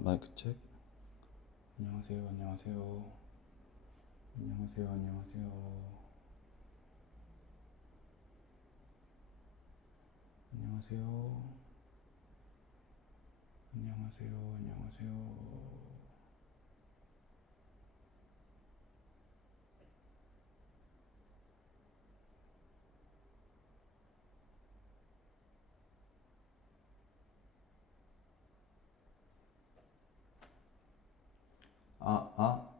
마이크 책. 안녕하세요, 안녕하세요. 안녕하세요, 안녕하세요. 안녕하세요. 안녕하세요, 안녕하세요. 아, 아,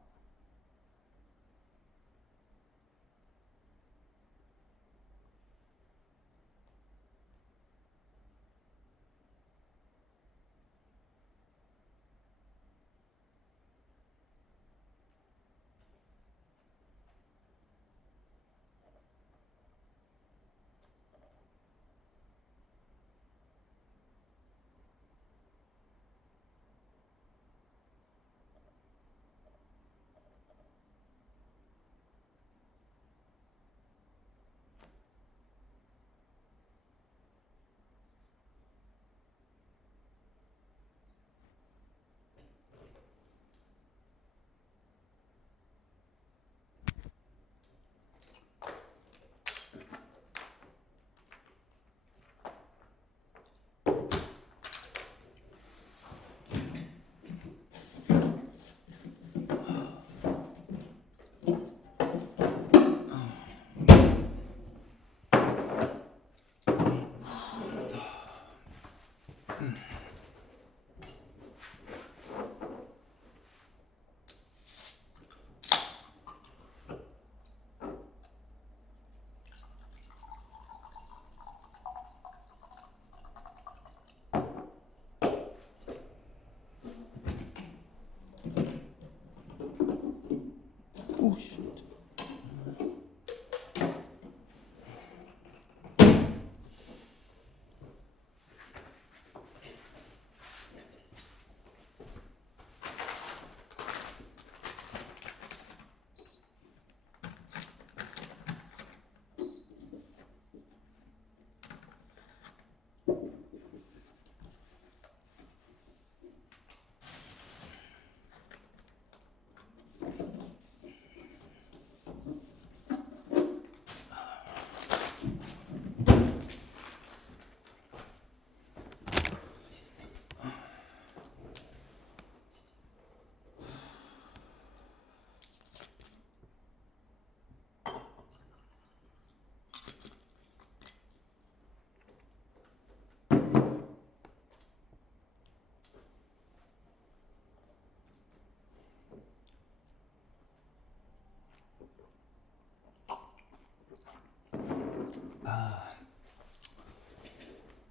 오, 씨.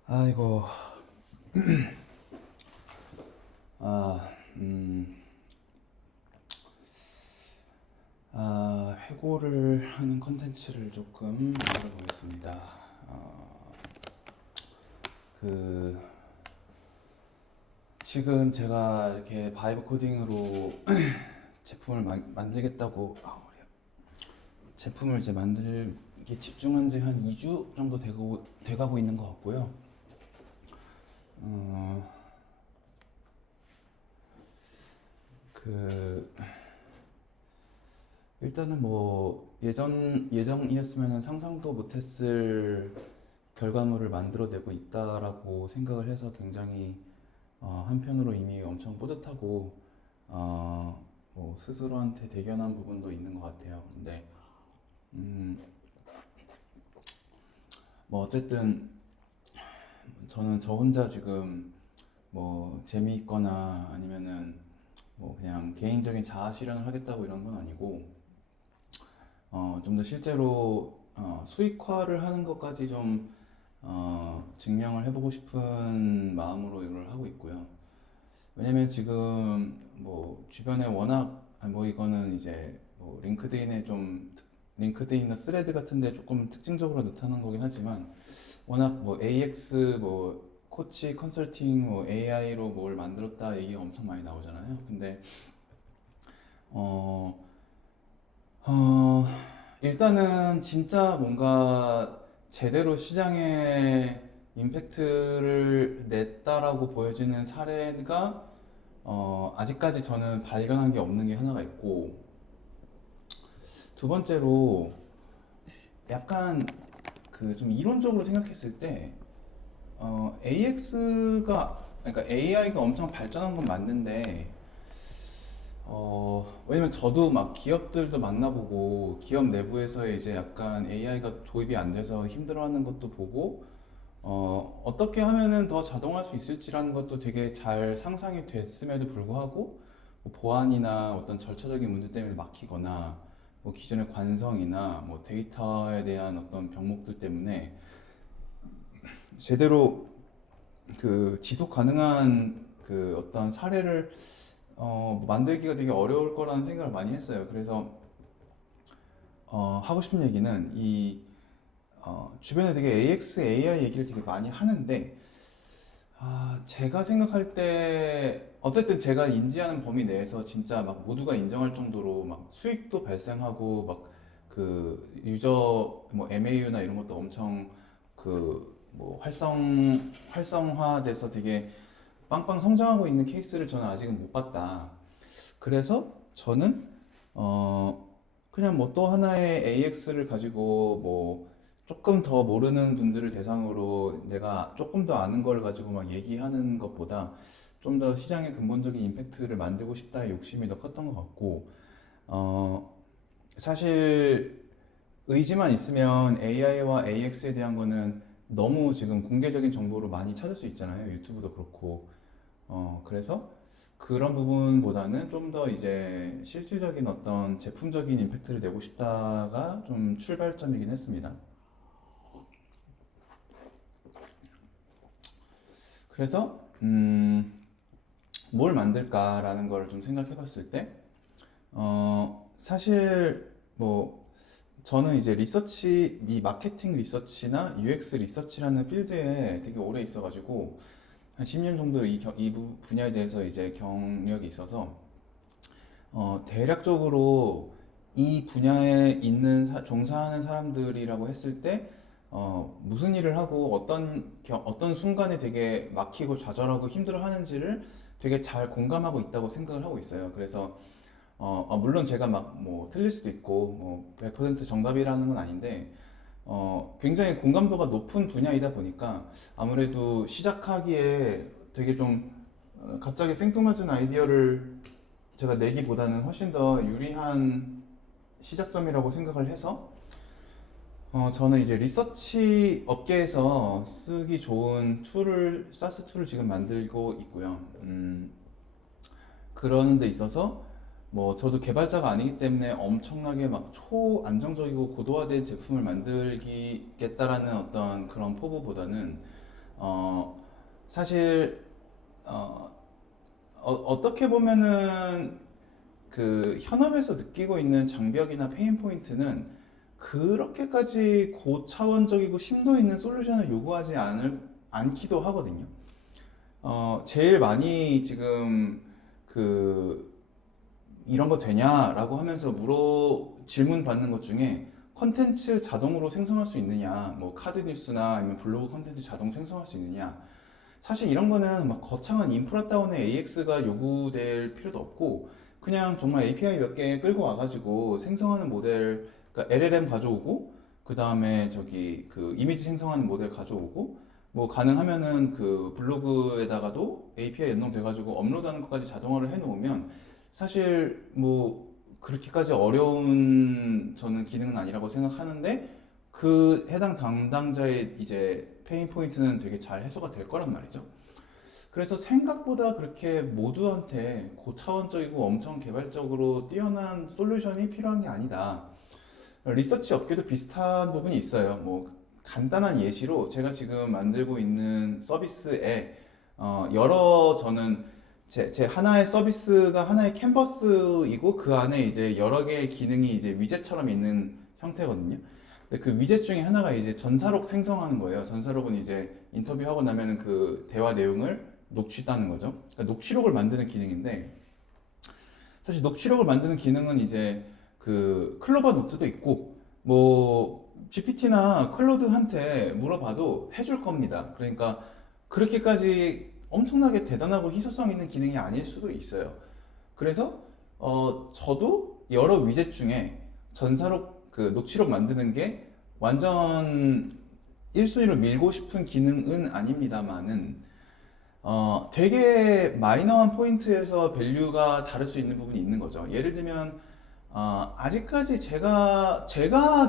아이고, 아, 회고를 하는 컨텐츠를 조금 만들어 보겠습니다. 그, 지금 제가 이렇게 바이브 코딩으로 제품을 만들겠다고, 제품을 이제 만들게 집중한 지 한 2주 정도 돼가고 있는 것 같고요. 그, 일단은 뭐 예정이었으면 상상도 못했을 결과물을 만들어내고 있다라고 생각을 해서 굉장히 한편으로 이미 엄청 뿌듯하고 뭐 스스로한테 대견한 부분도 있는 것 같아요. 근데 음, 뭐 어쨌든 저는 저 혼자 지금 뭐 재미있거나 아니면은 뭐 그냥 개인적인 자아 실현을 하겠다고 이런 건 아니고 좀 더 실제로 수익화를 하는 것까지 좀 증명을 해보고 싶은 마음으로 이걸 하고 있고요. 왜냐면 지금 뭐 주변에 워낙 뭐 이거는 이제 뭐 링크드인의 스레드 같은데 조금 특징적으로 나타난 거긴 하지만 워낙 뭐 AX 뭐 코치 컨설팅 뭐 AI로 뭘 만들었다 얘기가 엄청 많이 나오잖아요. 근데 어, 어, 일단은 진짜 뭔가 제대로 시장에 임팩트를 냈다라고 보여지는 사례가 아직까지 저는 발견한 게 없는 게 하나가 있고, 두 번째로 약간 그 좀 이론적으로 생각했을 때 AX가 그러니까 AI가 엄청 발전한 건 맞는데 왜냐면 저도 막 기업들도 만나보고 기업 내부에서의 이제 약간 AI가 도입이 안 돼서 힘들어하는 것도 보고 어떻게 하면은 더 자동화할 수 있을지라는 것도 되게 잘 상상이 됐음에도 불구하고 뭐 보안이나 어떤 절차적인 문제 때문에 막히거나 뭐 기존의 관성이나 뭐 데이터에 대한 어떤 병목들 때문에 제대로 그 지속 가능한 그 어떤 사례를 만들기가 되게 어려울 거라는 생각을 많이 했어요. 그래서 하고 싶은 얘기는 주변에 되게 AX, AI 얘기를 되게 많이 하는데 제가 생각할 때 어쨌든 제가 인지하는 범위 내에서 진짜 막 모두가 인정할 정도로 막 수익도 발생하고 막 그 유저 뭐 MAU나 이런 것도 엄청 그 뭐 활성화돼서 되게 빵빵 성장하고 있는 케이스를 저는 아직은 못 봤다. 그래서 저는 그냥 뭐 또 하나의 AX를 가지고 뭐 조금 더 모르는 분들을 대상으로 내가 조금 더 아는 걸 가지고 막 얘기하는 것보다 좀 더 시장의 근본적인 임팩트를 만들고 싶다의 욕심이 더 컸던 것 같고, 어, 사실 의지만 있으면 AI와 AX에 대한 거는 너무 지금 공개적인 정보로 많이 찾을 수 있잖아요. 유튜브도 그렇고. 그래서 그런 부분보다는 좀 더 이제 실질적인 어떤 제품적인 임팩트를 내고 싶다가 좀 출발점이긴 했습니다. 그래서 뭘 만들까라는 걸 좀 생각해 봤을 때 사실 뭐 저는 이제 리서치, 이 마케팅 리서치나 UX 리서치라는 필드에 되게 오래 있어가지고 한 10년 정도 이 분야에 대해서 이제 경력이 있어서 대략적으로 이 분야에 있는 종사하는 사람들이라고 했을 때 무슨 일을 하고 어떤 순간에 되게 막히고 좌절하고 힘들어 하는지를 되게 잘 공감하고 있다고 생각을 하고 있어요. 그래서 물론 제가 막 뭐 틀릴 수도 있고 뭐 100% 정답이라는 건 아닌데 굉장히 공감도가 높은 분야이다 보니까 아무래도 시작하기에 되게 좀 갑자기 생뚱맞은 아이디어를 제가 내기보다는 훨씬 더 유리한 시작점이라고 생각을 해서 저는 이제 리서치 업계에서 쓰기 좋은 사스 툴을 지금 만들고 있고요. 그러는 데 있어서 뭐 저도 개발자가 아니기 때문에 엄청나게 막 초안정적이고 고도화된 제품을 만들겠다라는 어떤 그런 포부보다는 어 사실 어떻게 보면은 그 현업에서 느끼고 있는 장벽이나 페인 포인트는 그렇게까지 고차원적이고 심도 있는 솔루션을 요구하지 않기도 하거든요. 제일 많이 지금 그 이런 거 되냐라고 하면서 질문 받는 것 중에 컨텐츠 자동으로 생성할 수 있느냐, 뭐 카드 뉴스나 아니면 블로그 컨텐츠 자동 생성할 수 있느냐. 사실 이런 거는 막 거창한 인프라 다운의 AX가 요구될 필요도 없고 그냥 정말 API 몇 개 끌고 와가지고 생성하는 모델, 그러니까 LLM 가져오고 그 다음에 저기 그 이미지 생성하는 모델 가져오고 뭐 가능하면은 그 블로그에다가도 API 연동돼가지고 업로드하는 것까지 자동화를 해놓으면 사실 뭐 그렇게까지 어려운 저는 기능은 아니라고 생각하는데 그 해당 담당자의 이제 페인 포인트는 되게 잘 해소가 될 거란 말이죠. 그래서 생각보다 그렇게 모두한테 고차원적이고 엄청 개발적으로 뛰어난 솔루션이 필요한 게 아니다. 리서치 업계도 비슷한 부분이 있어요. 뭐 간단한 예시로 제가 지금 만들고 있는 서비스에 저는 제 하나의 서비스가 하나의 캔버스이고 그 안에 이제 여러 개의 기능이 이제 위젯처럼 있는 형태거든요. 근데 그 위젯 중에 하나가 이제 전사록 생성하는 거예요. 전사록은 이제 인터뷰하고 나면은 그 대화 내용을 녹취 따는 거죠. 그러니까 녹취록을 만드는 기능인데 사실 녹취록을 만드는 기능은 이제 그 클로버 노트도 있고 뭐 GPT나 클로드한테 물어봐도 해줄 겁니다. 그러니까 그렇게까지 엄청나게 대단하고 희소성 있는 기능이 아닐 수도 있어요. 그래서 저도 여러 위젯 중에 전사록 그 녹취록 만드는 게 완전 1순위로 밀고 싶은 기능은 아닙니다만은 되게 마이너한 포인트에서 밸류가 다를 수 있는 부분이 있는 거죠. 예를 들면 아직까지 제가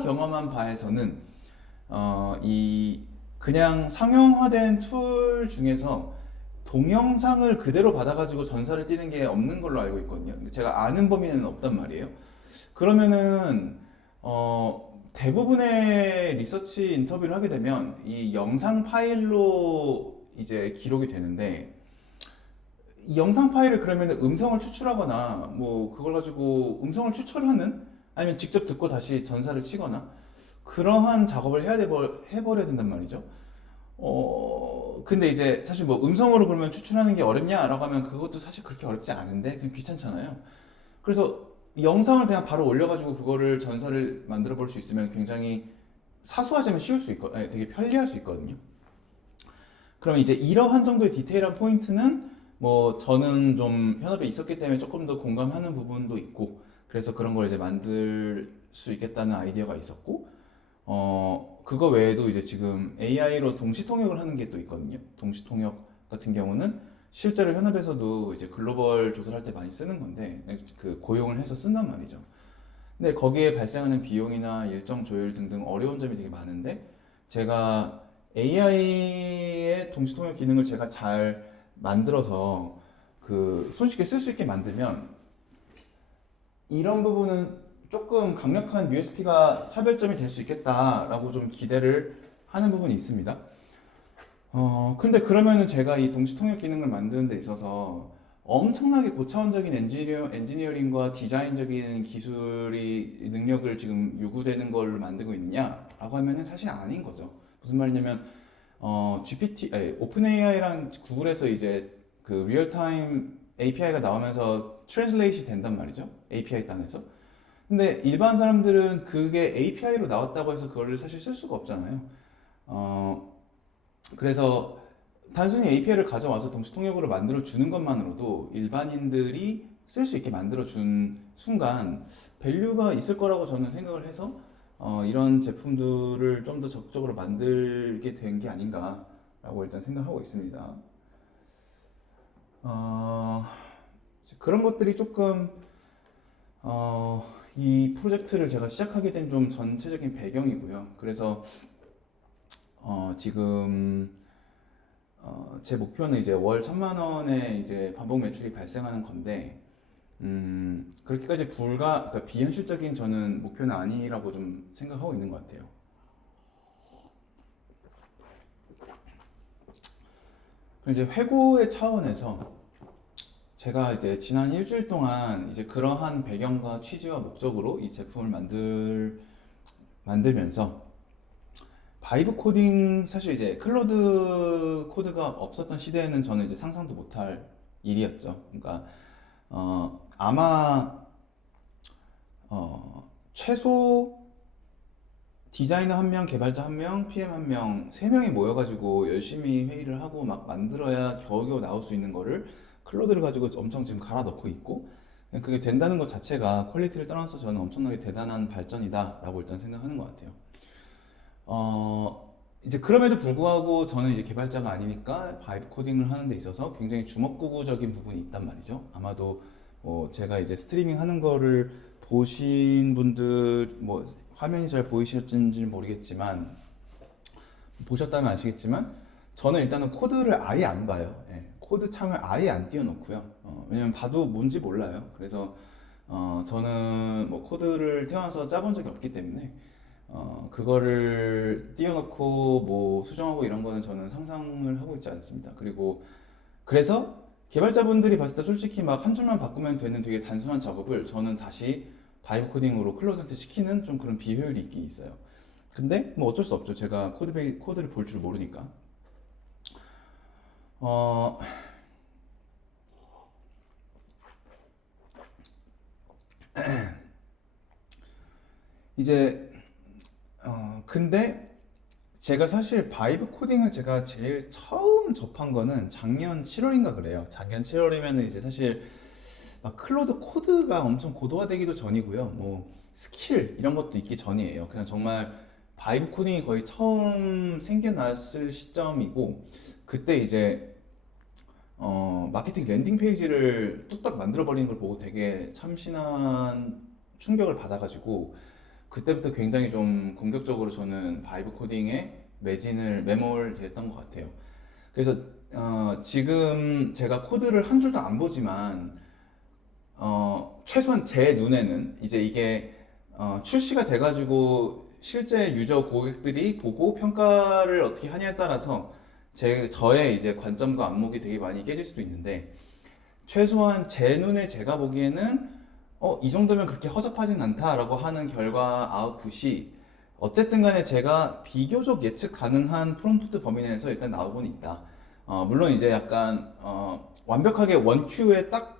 경험한 바에서는 이 그냥 상용화된 툴 중에서 동영상을 그대로 받아가지고 전사를 띄는 게 없는 걸로 알고 있거든요. 제가 아는 범위는 없단 말이에요. 그러면은 대부분의 리서치 인터뷰를 하게 되면 이 영상 파일로 이제 기록이 되는데 이 영상 파일을 그러면 음성을 추출하거나 뭐 그걸 가지고 음성을 추출하는 아니면 직접 듣고 다시 전사를 치거나 그러한 작업을 해버려야 된단 말이죠. 근데 이제 사실 뭐 음성으로 그러면 추출하는 게 어렵냐라고 하면 그것도 사실 그렇게 어렵지 않은데 그냥 귀찮잖아요. 그래서 영상을 그냥 바로 올려가지고 그거를 전사를 만들어 볼 수 있으면 굉장히 사소하지만 쉬울 수 있고, 되게 편리할 수 있거든요. 그럼 이제 이러한 정도의 디테일한 포인트는 뭐 저는 좀 현업에 있었기 때문에 조금 더 공감하는 부분도 있고, 그래서 그런 걸 이제 만들 수 있겠다는 아이디어가 있었고, 그거 외에도 이제 지금 AI로 동시 통역을 하는 게 또 있거든요. 동시 통역 같은 경우는 실제로 현업에서도 이제 글로벌 조사를 할 때 많이 쓰는 건데, 그 고용을 해서 쓴단 말이죠. 근데 거기에 발생하는 비용이나 일정 조율 등등 어려운 점이 되게 많은데, 제가 AI의 동시 통역 기능을 제가 잘 만들어서 그 손쉽게 쓸 수 있게 만들면 이런 부분은 조금 강력한 USP가 차별점이 될 수 있겠다라고 좀 기대를 하는 부분이 있습니다. 근데 그러면은 제가 이 동시 통역 기능을 만드는 데 있어서 엄청나게 고차원적인 엔지니어링과 디자인적인 기술이 능력을 지금 요구되는 걸 만들고 있느냐라고 하면은 사실 아닌 거죠. 무슨 말이냐면 오픈 AI랑 구글에서 이제 그 리얼타임 API가 나오면서 트랜슬레이트 된단 말이죠. API 단에서. 근데 일반 사람들은 그게 API로 나왔다고 해서 그걸 사실 쓸 수가 없잖아요. 어, 그래서 단순히 API를 가져와서 동시 통역으로 만들어 주는 것만으로도 일반인들이 쓸 수 있게 만들어 준 순간 밸류가 있을 거라고 저는 생각을 해서 이런 제품들을 좀 더 적극적으로 만들게 된 게 아닌가라고 일단 생각하고 있습니다. 어, 그런 것들이 조금 이 프로젝트를 제가 시작하게 된 좀 전체적인 배경이고요. 그래서 지금 제 목표는 이제 월 1,000만 원의 이제 반복 매출이 발생하는 건데, 그렇게까지 그러니까 비현실적인 저는 목표는 아니라고 좀 생각하고 있는 것 같아요. 그리고 이제 회고의 차원에서 제가 이제 지난 일주일 동안 이제 그러한 배경과 취지와 목적으로 이 제품을 만들면서 바이브 코딩 사실 이제 클로드 코드가 없었던 시대에는 저는 이제 상상도 못할 일이었죠. 그러니까 아마 최소 디자이너 한 명, 개발자 한 명, PM 한 명, 세 명이 모여가지고 열심히 회의를 하고 막 만들어야 겨우겨우 나올 수 있는 거를 클로드를 가지고 엄청 지금 갈아 넣고 있고, 그게 된다는 것 자체가 퀄리티를 떠나서 저는 엄청나게 대단한 발전이다라고 일단 생각하는 것 같아요. 이제 그럼에도 불구하고 저는 이제 개발자가 아니니까 바이브 코딩을 하는 데 있어서 굉장히 주먹구구적인 부분이 있단 말이죠. 아마도 제가 이제 스트리밍 하는 거를 보신 분들 뭐 화면이 잘 보이실지 모르겠지만 보셨다면 아시겠지만 저는 일단은 코드를 아예 안 봐요. 예, 코드 창을 아예 안 띄워놓고요. 왜냐면 봐도 뭔지 몰라요. 그래서 저는 뭐 코드를 태어나서 짜본 적이 없기 때문에 그거를 띄워놓고 뭐 수정하고 이런 거는 저는 상상을 하고 있지 않습니다. 그리고 그래서 개발자분들이 봤을 때 솔직히 막 한 줄만 바꾸면 되는 되게 단순한 작업을 저는 다시 바이브 코딩으로 클로드한테 시키는 좀 그런 비효율이 있긴 있어요. 근데 뭐 어쩔 수 없죠. 제가 코드를 볼 줄 모르니까. 어, 이제 근데 제가 사실 바이브 코딩을 제가 제일 처음 접한 거는 작년 7월인가 그래요. 작년 7월이면 이제 사실 막 클로드 코드가 엄청 고도화되기도 전이고요. 뭐 스킬 이런 것도 있기 전이에요. 그냥 정말 바이브 코딩이 거의 처음 생겨났을 시점이고 그때 이제 마케팅 랜딩 페이지를 뚝딱 만들어 버리는 걸 보고 되게 참신한 충격을 받아가지고 그때부터 굉장히 좀 공격적으로 저는 바이브 코딩에 매몰 됐던 것 같아요. 그래서 지금 제가 코드를 한 줄도 안 보지만 최소한 제 눈에는 이제 이게 출시가 돼가지고 실제 유저 고객들이 보고 평가를 어떻게 하냐에 따라서 저의 이제 관점과 안목이 되게 많이 깨질 수도 있는데 최소한 제 눈에 제가 보기에는 이 정도면 그렇게 허접하진 않다라고 하는 결과 아웃풋이 어쨌든 간에 제가 비교적 예측 가능한 프롬프트 범위 내에서 일단 나오고는 있다. 물론 이제 약간 완벽하게 원큐에 딱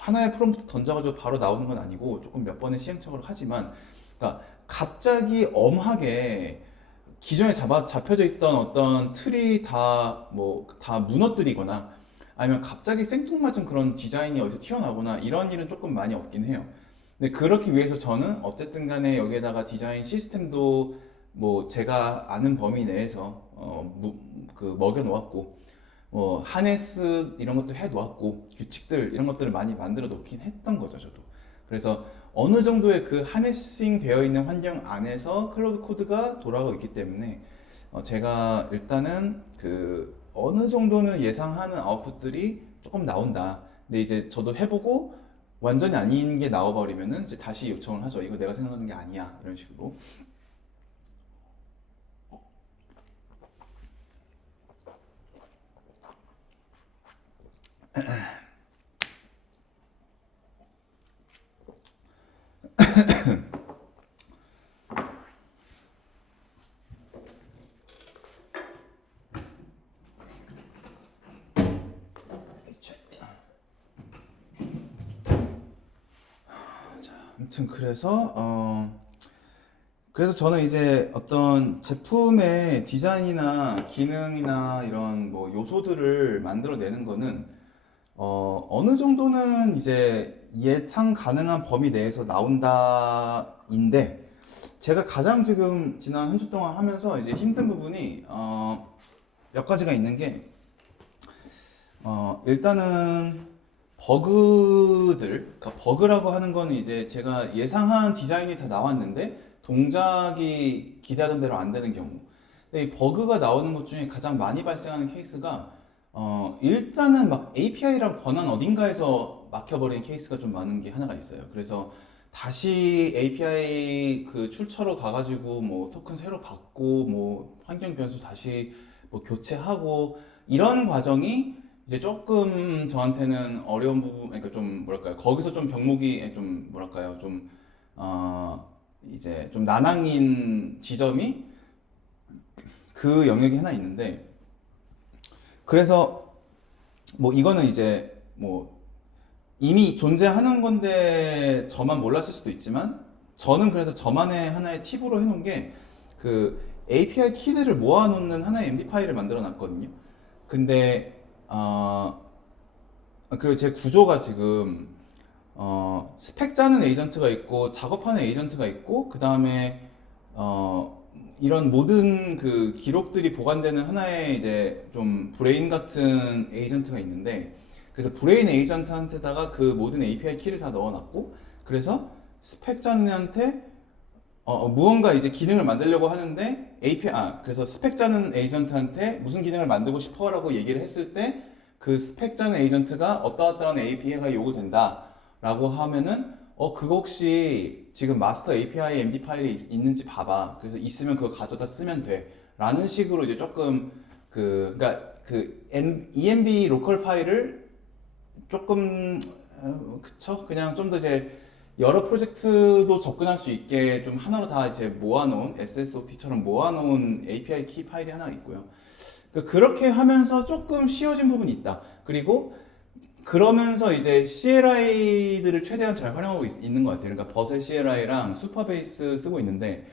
하나의 프롬프트 던져가지고 바로 나오는 건 아니고 조금 몇 번의 시행착오를 하지만 그러니까 갑자기 엄하게 기존에 잡혀져 있던 어떤 틀이 다 무너뜨리거나 아니면 갑자기 생뚱맞은 그런 디자인이 어디서 튀어나오거나 이런 일은 조금 많이 없긴 해요. 근데 그렇기 위해서 저는 어쨌든 간에 여기에다가 디자인 시스템도 뭐 제가 아는 범위 내에서 먹여 놓았고 하네스 이런 것도 해 놓았고 규칙들 이런 것들을 많이 만들어 놓긴 했던 거죠, 저도. 그래서 어느 정도의 그 하네싱 되어 있는 환경 안에서 클로드 코드가 돌아가고 있기 때문에 제가 일단은 어느 정도는 예상하는 아웃풋들이 조금 나온다. 근데 이제 저도 해보고 완전히 아닌 게 나와버리면은 이제 다시 요청을 하죠. 이거 내가 생각하는 게 아니야. 이런 식으로. 아무튼 그래서 저는 이제 어떤 제품의 디자인이나 기능이나 이런 뭐 요소들을 만들어내는 거는 어느 정도는 이제 예상 가능한 범위 내에서 나온다인데 제가 가장 지금 지난 한 주 동안 하면서 이제 힘든 부분이 몇 가지가 있는 게 일단은 그러니까 버그라고 하는 거는 이제 제가 예상한 디자인이 다 나왔는데 동작이 기대하던 대로 안 되는 경우. 근데 이 버그가 나오는 것 중에 가장 많이 발생하는 케이스가 일단은 막 API랑 권한 어딘가에서 막혀버리는 케이스가 좀 많은 게 하나가 있어요. 그래서 다시 API 그 출처로 가가지고 뭐 토큰 새로 받고 뭐 환경 변수 다시 뭐 교체하고 이런 과정이 이제 조금 저한테는 어려운 부분, 그러니까 좀 뭐랄까요, 거기서 좀 병목이 좀 뭐랄까요, 좀 이제 좀 난항인 지점이 그 영역이 하나 있는데, 그래서 뭐 이거는 이제 뭐 이미 존재하는 건데 저만 몰랐을 수도 있지만, 저는 그래서 저만의 하나의 팁으로 해놓은 게 그 API 키들을 모아놓는 하나의 MD 파일을 만들어 놨거든요. 근데 그리고 제 구조가 지금 스펙 짜는 에이전트가 있고 작업하는 에이전트가 있고 그 다음에 이런 모든 그 기록들이 보관되는 하나의 이제 좀 브레인 같은 에이전트가 있는데, 그래서 브레인 에이전트한테다가 그 모든 API 키를 다 넣어놨고, 그래서 스펙 짜는 애한테 무언가 이제 기능을 만들려고 하는데 그래서 스펙 짜는 에이전트한테 무슨 기능을 만들고 싶어라고 얘기를 했을 때 그 스펙 짜는 에이전트가 어떠어떠한 API가 요구된다 라고 하면은 그거 혹시 지금 마스터 API MD 파일이 있는지 봐봐. 그래서 있으면 그거 가져다 쓰면 돼. 라는 식으로 이제 조금 그러니까 EMB 로컬 파일을 조금 그쵸? 그냥 좀 더 이제 여러 프로젝트도 접근할 수 있게 좀 하나로 다 이제 모아놓은 SSOT처럼 모아놓은 API 키 파일이 하나 있고요. 그렇게 하면서 조금 쉬워진 부분이 있다. 그리고 그러면서 이제 CLI들을 최대한 잘 활용하고 있는 것 같아요. 그러니까 버셀 CLI랑 슈퍼베이스 쓰고 있는데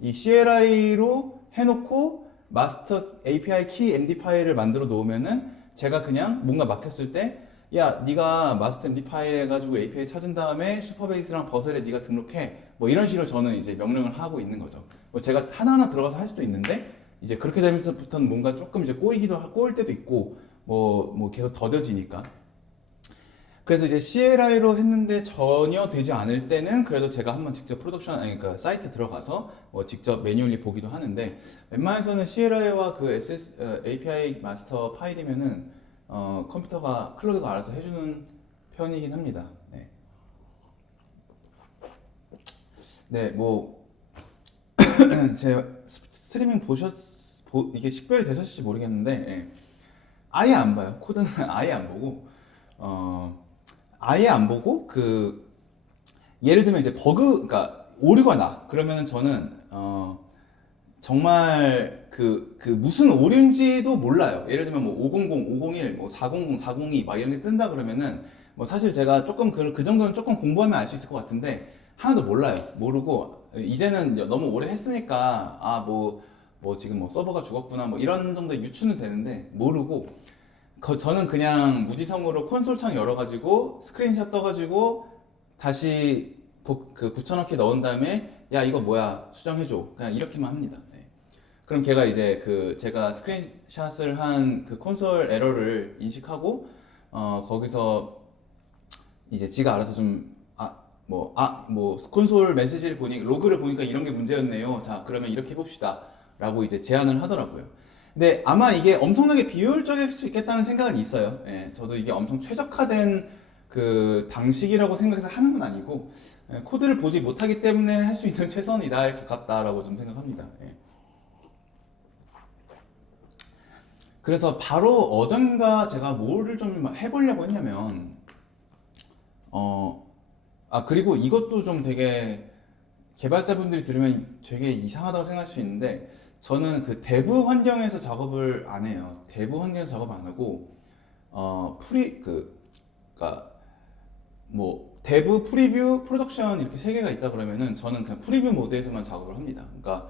이 CLI로 해놓고 마스터 API 키 MD 파일을 만들어 놓으면은 제가 그냥 뭔가 막혔을 때 야, 네가 마스터 MD 파일 해가지고 API 찾은 다음에 슈퍼베이스랑 버셀에 네가 등록해. 뭐 이런 식으로 저는 이제 명령을 하고 있는 거죠. 뭐 제가 하나하나 들어가서 할 수도 있는데 이제 그렇게 되면서부터는 뭔가 조금 이제 꼬일 때도 있고 뭐 계속 더뎌지니까. 그래서 이제 CLI로 했는데 전혀 되지 않을 때는 그래도 제가 한번 직접 프로덕션, 아니, 그러니까 사이트 들어가서 직접 매뉴얼리 보기도 하는데 웬만해서는 CLI와 그 API 마스터 파일이면은 컴퓨터가 클로드가 알아서 해주는 편이긴 합니다. 네, 네, 뭐 제 스트리밍 이게 식별이 되셨을지 모르겠는데 예. 아예 안 봐요. 코드는 아예 안 보고 어, 아예 안 보고 예를 들면 이제 그러니까 오류가 나 그러면은 저는 정말 그 무슨 오류인지도 몰라요. 예를 들면 뭐 500, 501, 뭐 400, 402 막 이런 게 뜬다 그러면은 뭐 사실 제가 조금 그 정도는 조금 공부하면 알 수 있을 것 같은데 하나도 몰라요. 모르고 이제는 너무 오래 했으니까 뭐 지금 뭐 서버가 죽었구나 뭐 이런 정도 유추는 되는데 모르고 저는 그냥 무지성으로 콘솔 창 열어가지고 스크린샷 떠가지고 다시 붙여넣기 넣은 다음에 야 이거 뭐야 수정해줘 그냥 이렇게만 합니다. 네. 그럼 걔가 이제 제가 스크린샷을 한 그 콘솔 에러를 인식하고 거기서 이제 지가 알아서 뭐 콘솔 메시지를 로그를 보니까 이런 게 문제였네요. 자 그러면 이렇게 해봅시다 라고 이제 제안을 하더라고요. 근데 아마 이게 엄청나게 비효율적일 수 있겠다는 생각은 있어요. 예, 저도 이게 엄청 최적화된 그 방식이라고 생각해서 하는 건 아니고 코드를 보지 못하기 때문에 할 수 있는 최선이다에 가깝다라고 좀 생각합니다. 예. 그래서 바로 어젠가 제가 뭐를 좀 해보려고 했냐면 그리고 이것도 좀 되게 개발자분들이 들으면 되게 이상하다고 생각할 수 있는데 저는 그 대부 환경에서 작업을 안 해요. 대부 환경에서 작업 안 하고 그러니까 뭐 대부 프리뷰, 프로덕션 이렇게 세 개가 있다 그러면은 저는 그냥 프리뷰 모드에서만 작업을 합니다. 그러니까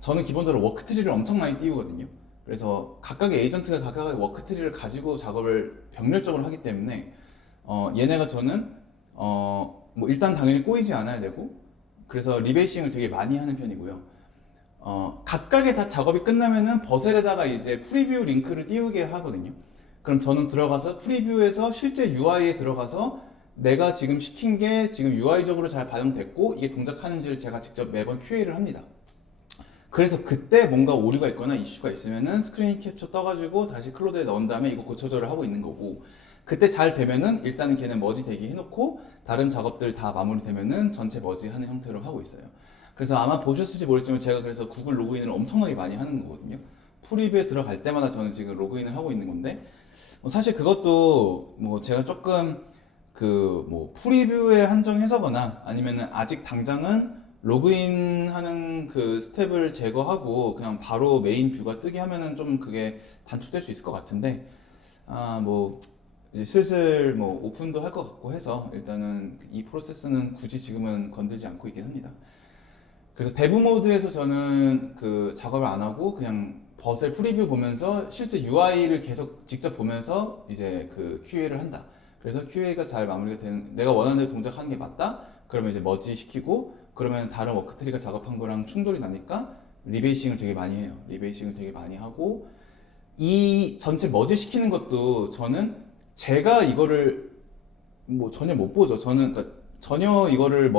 저는 기본적으로 워크트리를 엄청 많이 띄우거든요. 그래서 각각의 에이전트가 각각의 워크트리를 가지고 작업을 병렬적으로 하기 때문에 얘네가 저는 뭐 일단 당연히 꼬이지 않아야 되고 그래서 리베이싱을 되게 많이 하는 편이고요. 각각의 다 작업이 끝나면은 버셀에다가 이제 프리뷰 링크를 띄우게 하거든요. 그럼 저는 들어가서 프리뷰에서 실제 UI에 들어가서 내가 지금 시킨 게 지금 UI적으로 잘 반영됐고 이게 동작하는지를 제가 직접 매번 QA를 합니다. 그래서 그때 뭔가 오류가 있거나 이슈가 있으면은 스크린 캡처 떠가지고 다시 클로드에 넣은 다음에 이거 고쳐줘를 하고 있는 거고 그때 잘 되면은 일단은 걔는 머지 대기 해놓고 다른 작업들 다 마무리되면은 전체 머지 하는 형태로 하고 있어요. 그래서 아마 보셨을지 모르겠지만 제가 그래서 구글 로그인을 엄청나게 많이 하는 거거든요. 프리뷰에 들어갈 때마다 저는 지금 로그인을 하고 있는 건데 사실 그것도 뭐 제가 조금 뭐 프리뷰에 한정해서거나 아니면은 아직 당장은 로그인하는 그 스텝을 제거하고 그냥 바로 메인 뷰가 뜨게 하면은 좀 그게 단축될 수 있을 것 같은데 뭐 이제 슬슬 뭐 오픈도 할 것 같고 해서 일단은 이 프로세스는 굳이 지금은 건들지 않고 있긴 합니다. 그래서 데브 모드에서 저는 그 작업을 안 하고 그냥 버셀 프리뷰 보면서 실제 UI를 계속 직접 보면서 이제 그 QA를 한다. 그래서 QA가 잘 마무리가 되는, 내가 원하는 대로 동작하는 게 맞다? 그러면 이제 머지 시키고, 그러면 다른 워크트리가 작업한 거랑 충돌이 나니까 리베이싱을 되게 많이 해요. 리베이싱을 되게 많이 하고, 이 전체 머지 시키는 것도 저는 제가 이거를 뭐 전혀 못 보죠. 저는 그러니까 전혀 이거를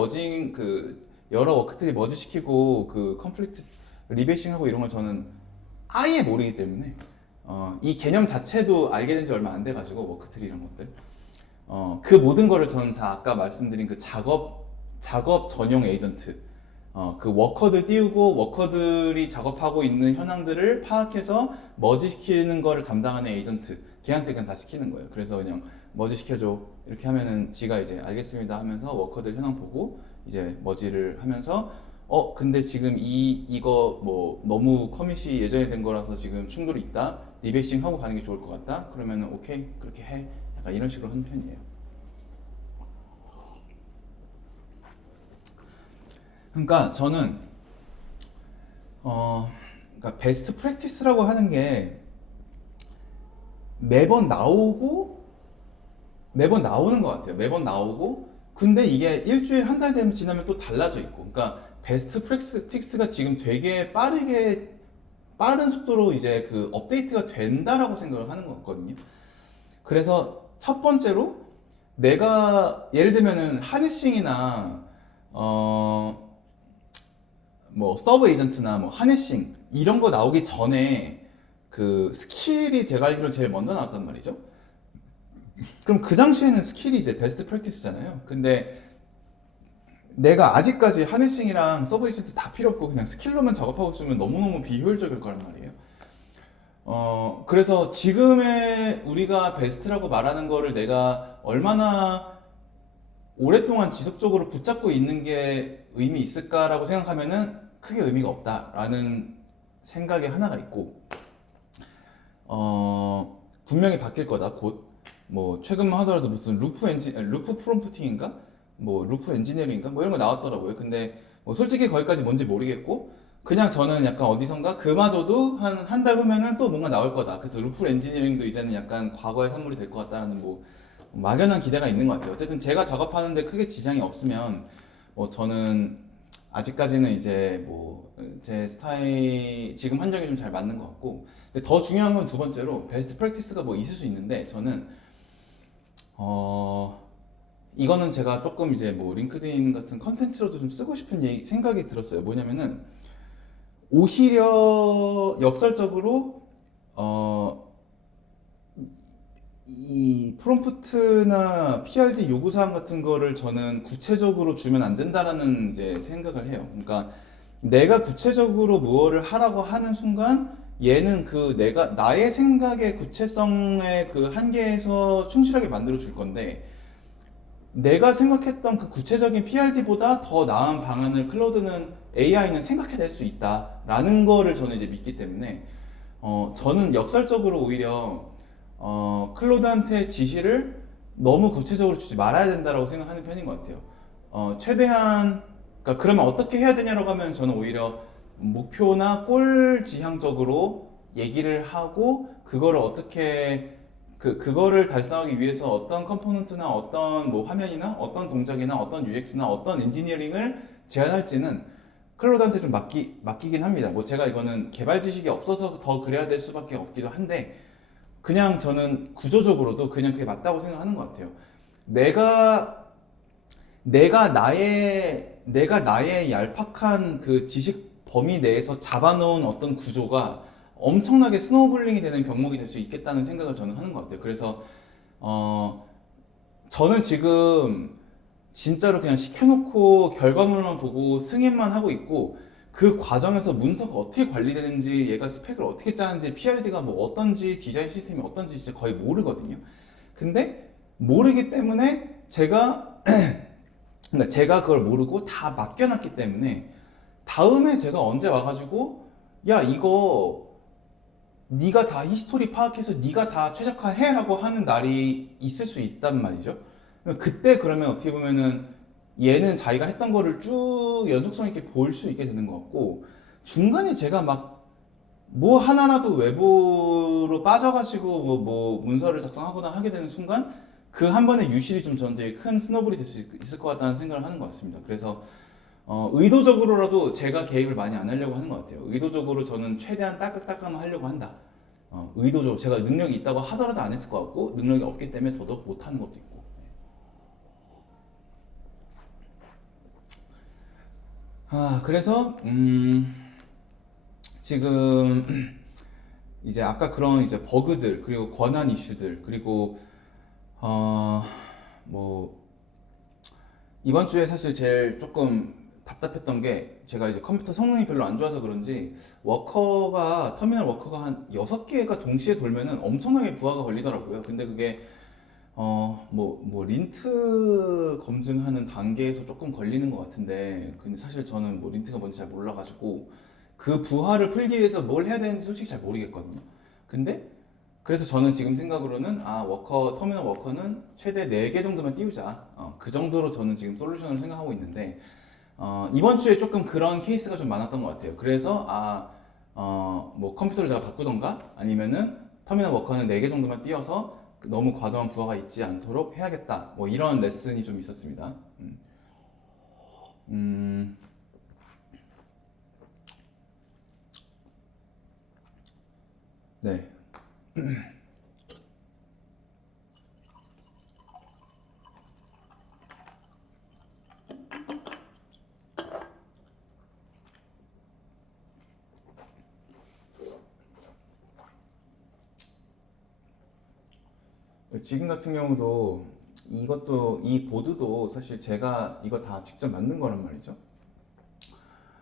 여러 워크들이 머지 시키고 컨플릭트 리베이싱하고 이런 걸 저는 아예 모르기 때문에 이 개념 자체도 알게 된 지 얼마 안 돼가지고 워크트리 이런 것들 그 모든 거를 저는 다 아까 말씀드린 그 작업 전용 에이전트 그 워커들 띄우고 워커들이 작업하고 있는 현황들을 파악해서 머지 시키는 거를 담당하는 에이전트 걔한테 그냥 다 시키는 거예요. 그래서 그냥 머지 시켜줘 이렇게 하면은 지가 이제 알겠습니다 하면서 워커들 현황 보고 이제 머지를 하면서 근데 지금 이거 뭐 너무 커밋이 예전에 된 거라서 지금 충돌이 있다 리베이싱 하고 가는 게 좋을 것 같다. 그러면은 오케이 그렇게 해. 약간 이런 식으로 하는 편이에요. 그러니까 저는 그러니까 베스트 프랙티스라고 하는 게 매번 나오고 매번 나오는 것 같아요. 매번 나오고 근데 이게 일주일 한 달 되면 지나면 또 달라져 있고 그러니까 베스트 프랙티스가 지금 되게 빠른 속도로 이제 그 업데이트가 된다라고 생각을 하는 거거든요. 그래서 첫 번째로 내가 예를 들면은 하네싱이나 뭐 서브 에이전트나 뭐 하네싱 이런 거 나오기 전에 그 스킬이 제가 알기로 제일 먼저 나왔단 말이죠. 그럼 그 당시에는 스킬이 이제 베스트 프랙티스잖아요. 근데 내가 아직까지 하네싱이랑 서브 에이전트 다 필요 없고 그냥 스킬로만 작업하고 있으면 너무너무 비효율적일 거란 말이에요. 그래서 지금의 우리가 베스트라고 말하는 거를 내가 얼마나 오랫동안 지속적으로 붙잡고 있는 게 의미 있을까라고 생각하면은 크게 의미가 없다라는 생각이 하나가 있고, 분명히 바뀔 거다, 곧. 뭐, 최근만 하더라도 무슨 루프 프롬프팅인가? 뭐, 루프 엔지니어링인가? 뭐 이런 거 나왔더라고요. 근데 뭐 솔직히 거기까지 뭔지 모르겠고, 그냥 저는 약간 어디선가 그마저도 한 달 후면은 또 뭔가 나올 거다. 그래서 루프 엔지니어링도 이제는 약간 과거의 산물이 될 것 같다는 뭐 막연한 기대가 있는 것 같아요. 어쨌든 제가 작업하는데 크게 지장이 없으면 뭐 저는 아직까지는 이제 뭐 제 스타일 지금 환경이 좀 잘 맞는 것 같고 근데 더 중요한 건 두 번째로 베스트 프랙티스가 뭐 있을 수 있는데 저는 이거는 제가 조금 이제 뭐 링크드인 같은 컨텐츠로도 좀 쓰고 싶은 생각이 들었어요. 뭐냐면은 오히려 역설적으로 어, 이 프롬프트나 PRD 요구사항 같은 거를 저는 구체적으로 주면 안 된다라는 이제 생각을 해요. 그러니까 내가 구체적으로 무엇을 하라고 하는 순간 얘는 그 내가 나의 생각의 구체성의 그 한계에서 충실하게 만들어 줄 건데 내가 생각했던 그 구체적인 PRD보다 더 나은 방안을 클로드는 AI는 생각해낼 수 있다라는 거를 저는 이제 믿기 때문에 저는 역설적으로 오히려 클로드한테 지시를 너무 구체적으로 주지 말아야 된다라고 생각하는 편인 것 같아요. 최대한 그러니까 그러면 어떻게 해야 되냐라고 하면 저는 오히려 목표나 골 지향적으로 얘기를 하고 그거를 어떻게 그거를 달성하기 위해서 어떤 컴포넌트나 어떤 뭐 화면이나 어떤 동작이나 어떤 UX나 어떤 엔지니어링을 제안할지는 클로드한테 좀 맡기긴 합니다. 뭐 제가 이거는 개발 지식이 없어서 더 그래야 될 수밖에 없기도 한데 그냥 저는 구조적으로도 그냥 그게 맞다고 생각하는 것 같아요. 내가 나의 얄팍한 그 지식 범위 내에서 잡아놓은 어떤 구조가 엄청나게 스노우볼링이 되는 병목이 될 수 있겠다는 생각을 저는 하는 것 같아요. 그래서 저는 지금 진짜로 그냥 시켜놓고 결과물만 보고 승인만 하고 있고 그 과정에서 문서가 어떻게 관리되는지 얘가 스펙을 어떻게 짜는지 PRD가 뭐 어떤지 디자인 시스템이 어떤지 진짜 거의 모르거든요. 근데 모르기 때문에 그러니까 제가 그걸 모르고 다 맡겨놨기 때문에 다음에 제가 언제 와가지고 야 이거 네가 다 히스토리 파악해서 네가 다 최적화해라고 하는 날이 있을 수 있단 말이죠. 그때 그러면 어떻게 보면은 얘는 자기가 했던 거를 쭉 연속성 있게 볼 수 있게 되는 것 같고 중간에 제가 막 뭐 하나라도 외부로 빠져가지고 뭐 문서를 작성하거나 하게 되는 순간 그 한 번의 유실이 좀 저한테 큰 스노볼이 될 수 있을 것 같다는 생각을 하는 것 같습니다. 그래서 의도적으로라도 제가 개입을 많이 안 하려고 하는 것 같아요. 의도적으로 저는 최대한 딸깍딸깍만 하려고 한다. 의도적으로 제가 능력이 있다고 하더라도 안 했을 것 같고 능력이 없기 때문에 더더욱 못하는 것도 있고. 그래서 지금 이제 아까 그런 이제 버그들 그리고 권한 이슈들 그리고 뭐 이번 주에 사실 제일 조금 답답했던 게 제가 이제 컴퓨터 성능이 별로 안 좋아서 그런지 터미널 워커가 한 6개가 동시에 돌면은 엄청나게 부하가 걸리더라고요. 근데 그게 뭐 린트 검증하는 단계에서 조금 걸리는 것 같은데 근데 사실 저는 뭐 린트가 뭔지 잘 몰라가지고 그 부하를 풀기 위해서 뭘 해야 되는지 솔직히 잘 모르겠거든요. 근데 그래서 저는 지금 생각으로는 터미널 워커는 최대 4개 정도만 띄우자. 그 정도로 저는 지금 솔루션을 생각하고 있는데, 이번 주에 조금 그런 케이스가 좀 많았던 것 같아요. 그래서, 뭐 컴퓨터를 내가 바꾸던가 아니면은 터미널 워커는 4개 정도만 띄워서 너무 과도한 부하가 있지 않도록 해야겠다. 뭐 이런 레슨이 좀 있었습니다. 음, 네. 지금 같은 경우도 이 보드도 사실 제가 이거 다 직접 만든 거란 말이죠.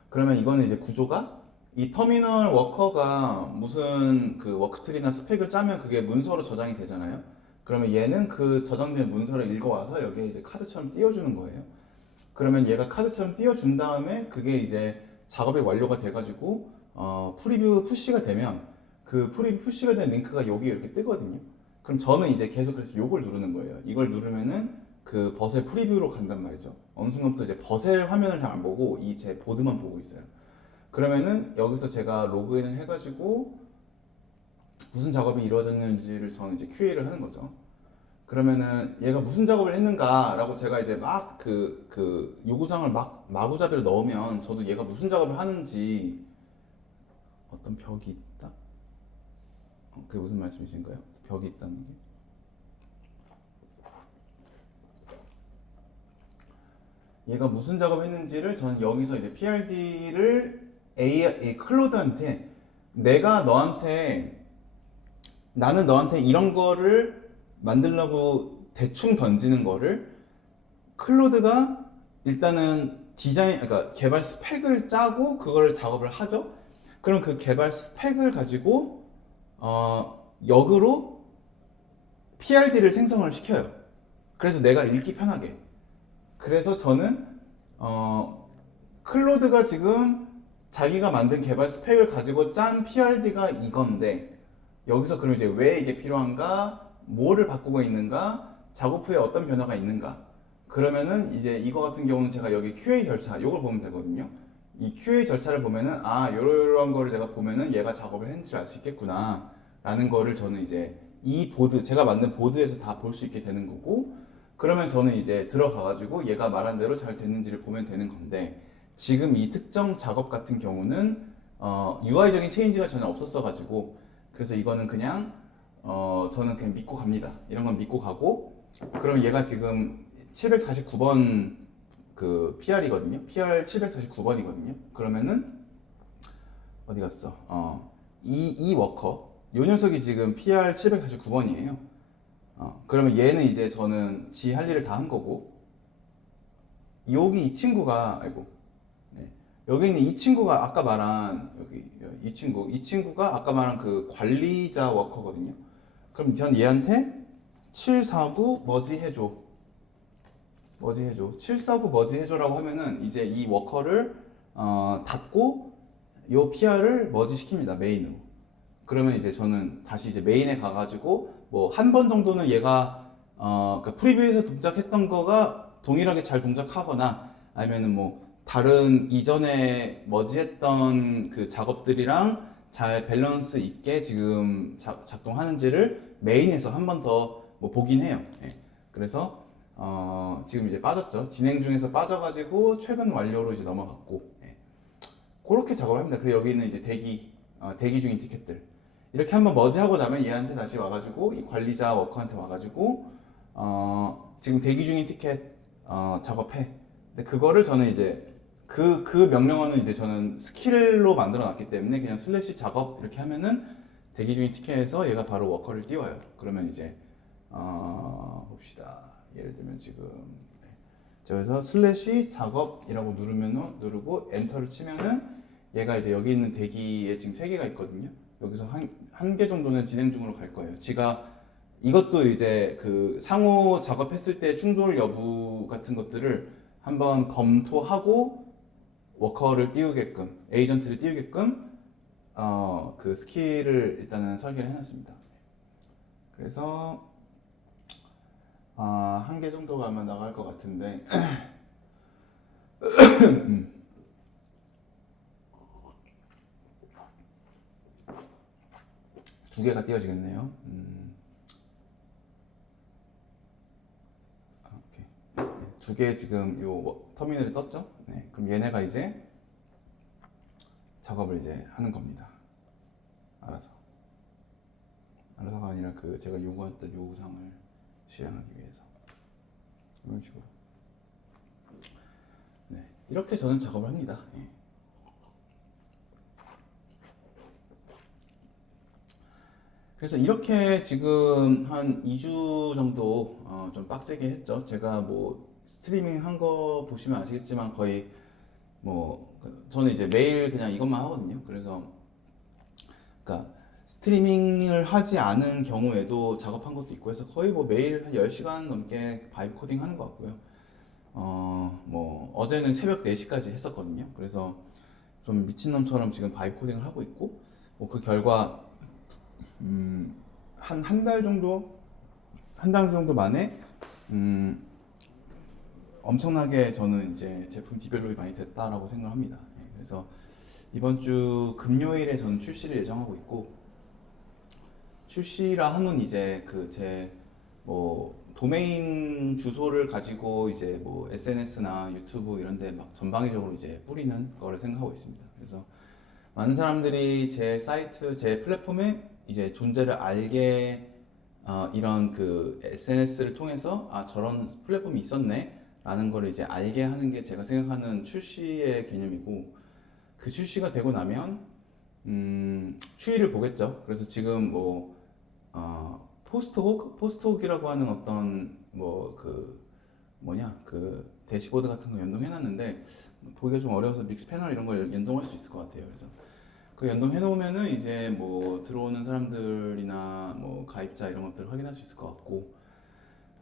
그러면 이거는 이제 구조가 이 터미널 워커가 무슨 그 워크트리나 스펙을 짜면 그게 문서로 저장이 되잖아요. 그러면 얘는 그 저장된 문서를 읽어와서 여기에 이제 카드처럼 띄워주는 거예요. 그러면 얘가 카드처럼 띄워준 다음에 그게 이제 작업이 완료가 돼가지고 프리뷰 푸시가 되면 그 프리뷰 푸시가 된 링크가 여기 이렇게 뜨거든요. 그럼 저는 이제 계속 그래서 요걸 누르는 거예요. 이걸 누르면은 그 버셀 프리뷰로 간단 말이죠. 어느 순간부터 이제 버셀 화면을 잘 안 보고 이 제 보드만 보고 있어요. 그러면은 여기서 제가 로그인을 해가지고 무슨 작업이 이루어졌는지를 저는 이제 QA를 하는 거죠. 그러면은 얘가 무슨 작업을 했는가라고 제가 이제 막 그 요구사항을 막 마구잡이로 넣으면 저도 얘가 무슨 작업을 하는지 어떤 벽이 있다? 그게 무슨 말씀이신가요? 벽이 있다는 게? 얘가 무슨 작업을 했는지를 저는 여기서 이제 PRD를 이 클로드한테 내가 나는 너한테 이런 거를 만들려고 대충 던지는 거를 클로드가 일단은 그러니까 개발 스펙을 짜고 그거를 작업을 하죠. 그럼 그 개발 스펙을 가지고 역으로 PRD를 생성을 시켜요. 그래서 내가 읽기 편하게. 그래서 저는 클로드가 지금 자기가 만든 개발 스펙을 가지고 짠 PRD가 이건데 여기서 그럼 이제 왜 이게 필요한가, 뭐를 바꾸고 있는가, 작업 후에 어떤 변화가 있는가. 그러면은 이제 이거 같은 경우는 제가 여기 QA 절차 이걸 보면 되거든요. 이 QA 절차를 보면은 요런 거를 내가 보면은 얘가 작업을 했는지를 알 수 있겠구나 라는 거를 저는 이제 이 보드 제가 만든 보드에서 다 볼 수 있게 되는 거고, 그러면 저는 이제 들어가가지고 얘가 말한 대로 잘 됐는지를 보면 되는 건데, 지금 이 특정 작업 같은 경우는 UI적인 체인지가 전혀 없었어가지고 그래서 이거는 그냥 저는 그냥 믿고 갑니다. 이런 건 믿고 가고, 그럼 얘가 지금 749번 그 PR이거든요. PR 749번이거든요. 그러면은 어디 갔어? 이 워커 요 녀석이 지금 PR 749번이에요. 그러면 얘는 이제 저는 지 할 일을 다 한 거고, 여기 이 친구가 네. 여기 있는 이 친구가 아까 말한 이 친구가 아까 말한 그 관리자 워커거든요. 그럼 전 얘한테 749 머지 해줘. 749 머지 해줘라고 하면은 이제 이 워커를 닫고 요 PR을 머지 시킵니다. 메인으로. 그러면 이제 저는 다시 이제 메인에 가가지고 뭐 한 번 정도는 얘가 그러니까 프리뷰에서 동작했던 거가 동일하게 잘 동작하거나 아니면은 뭐 다른 이전에 머지했던 그 작업들이랑 잘 밸런스 있게 지금 작동하는지를 메인에서 한 번 더 뭐 보긴 해요. 예. 그래서 지금 이제 빠졌죠. 진행 중에서 빠져가지고 최근 완료로 이제 넘어갔고, 예. 그렇게 작업을 합니다. 그리고 여기 있는 이제 대기 중인 티켓들 이렇게 한번 머지하고 나면 얘한테 다시 와가지고 이 관리자 워커한테 와가지고 지금 대기 중인 티켓 작업해. 근데 그거를 저는 이제 그 명령어는 이제 저는 스킬로 만들어 놨기 때문에 그냥 슬래시 작업 이렇게 하면은 대기 중인 티켓에서 얘가 바로 워커를 띄워요. 그러면 이제 봅시다. 예를 들면 지금 그래서 슬래시 작업이라고 누르고 엔터를 치면은 얘가 이제 여기 있는 대기에 지금 3개가 있거든요. 여기서 한 개 정도는 진행 중으로 갈 거예요. 이것도 이제 그 상호 작업했을 때 충돌 여부 같은 것들을 한번 검토하고 워커를 띄우게끔, 에이전트를 띄우게끔 그 스킬을 일단은 설계를 해놨습니다. 그래서 한 개 정도가 아마 나갈 것 같은데 두 개가 띄어지겠네요. 오케이. 두 개 지금 요 터미널이 떴죠? 네, 그럼 얘네가 이제 작업을 이제 하는 겁니다. 알아서가 아니라 그 제가 요구했던 요구사항을 실행하기 위해서 이런 식으로. 네, 이렇게 저는 작업을 합니다. 예. 그래서 이렇게 지금 한 2주 정도 좀 빡세게 했죠. 제가 뭐 스트리밍 한 거 보시면 아시겠지만 거의 뭐 저는 이제 매일 그냥 이것만 하거든요. 그래서 그러니까 스트리밍을 하지 않은 경우에도 작업한 것도 있고 해서 거의 뭐 매일 한 10시간 넘게 바이브 코딩 하는 것 같고요. 뭐 어제는 새벽 4시까지 했었거든요. 그래서 좀 미친놈처럼 지금 바이브 코딩을 하고 있고 뭐 그 결과 한 달 정도 만에 엄청나게 저는 이제 제품 디벨롭이 많이 됐다라고 생각합니다. 그래서 이번 주 금요일에 저는 출시를 예정하고 있고, 출시라 함은 이제 그 제 뭐 도메인 주소를 가지고 이제 뭐 SNS나 유튜브 이런데 막 전방위적으로 이제 뿌리는 거를 생각하고 있습니다. 그래서 많은 사람들이 제 사이트, 제 플랫폼에 이제 존재를 알게 이런 그 SNS를 통해서 저런 플랫폼이 있었네 라는 거를 이제 알게 하는 게 제가 생각하는 출시의 개념이고, 그 출시가 되고 나면 추이를 보겠죠. 그래서 지금 뭐 포스트혹이라고 하는 어떤 뭐 그 대시보드 같은 거 연동해놨는데 보기가 좀 어려워서 믹스 패널 이런 걸 연동할 수 있을 것 같아요. 그래서 그 연동해 놓으면은 이제 뭐 들어오는 사람들이나 뭐 가입자 이런 것들 확인할 수 있을 것 같고,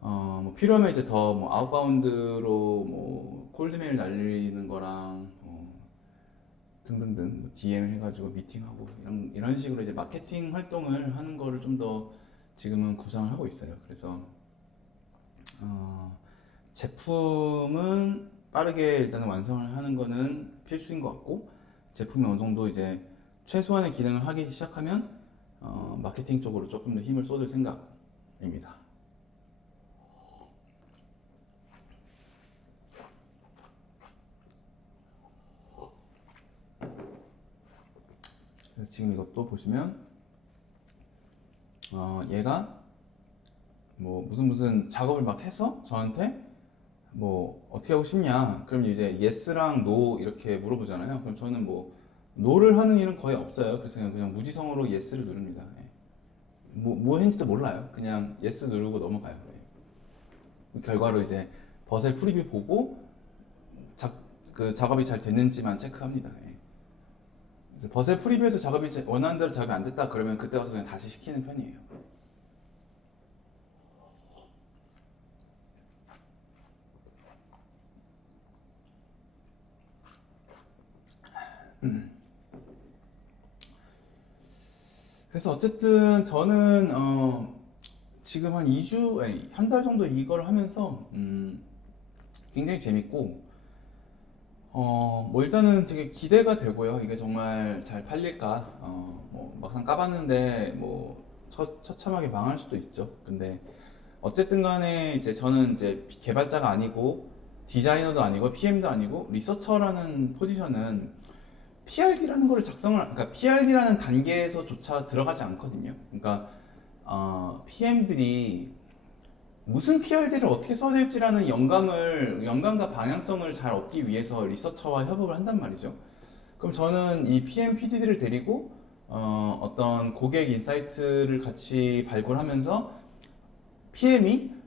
뭐 필요하면 이제 더 뭐 아웃바운드로 뭐 콜드메일 날리는 거랑 등등등 뭐 DM 해가지고 미팅하고 이런 식으로 이제 마케팅 활동을 하는 거를 좀 더 지금은 구상을 하고 있어요. 그래서 제품은 빠르게 일단은 완성을 하는 거는 필수인 것 같고, 제품이 어느 정도 이제 최소한의 기능을 하기 시작하면 마케팅 쪽으로 조금 더 힘을 쏟을 생각입니다. 그래서 지금 이것도 보시면 얘가 뭐 무슨 작업을 막 해서 저한테 뭐 어떻게 하고 싶냐, 그럼 이제 yes랑 no 이렇게 물어보잖아요. 그럼 저는 뭐 no를 하는 일은 거의 없어요. 그래서 그냥 무지성으로 yes를 누릅니다. 뭐 했는지도 몰라요. 그냥 yes 누르고 넘어가요. 결과로 이제 버셀 프리뷰 보고 그 작업이 잘 됐는지만 체크합니다. 버셀 프리뷰에서 작업이 원하는 대로 작업이 안 됐다 그러면 그때 와서 그냥 다시 시키는 편이에요. 그래서 어쨌든 저는 지금 한 2주, 아니, 한 달 정도 이걸 하면서 굉장히 재밌고, 뭐 일단은 되게 기대가 되고요. 이게 정말 잘 팔릴까? 뭐 막상 까봤는데 뭐 처참하게 망할 수도 있죠. 근데 어쨌든 간에 이제 저는 이제 개발자가 아니고 디자이너도 아니고 PM도 아니고 리서처라는 포지션은 PRD라는 거를 그러니까 PRD라는 단계에서조차 들어가지 않거든요. 그러니까 PM들이 무슨 PRD를 어떻게 써야 될지라는 영감과 방향성을 잘 얻기 위해서 리서처와 협업을 한단 말이죠. 그럼 저는 이 PM, PD들을 데리고 어떤 고객 인사이트를 같이 발굴하면서 PM이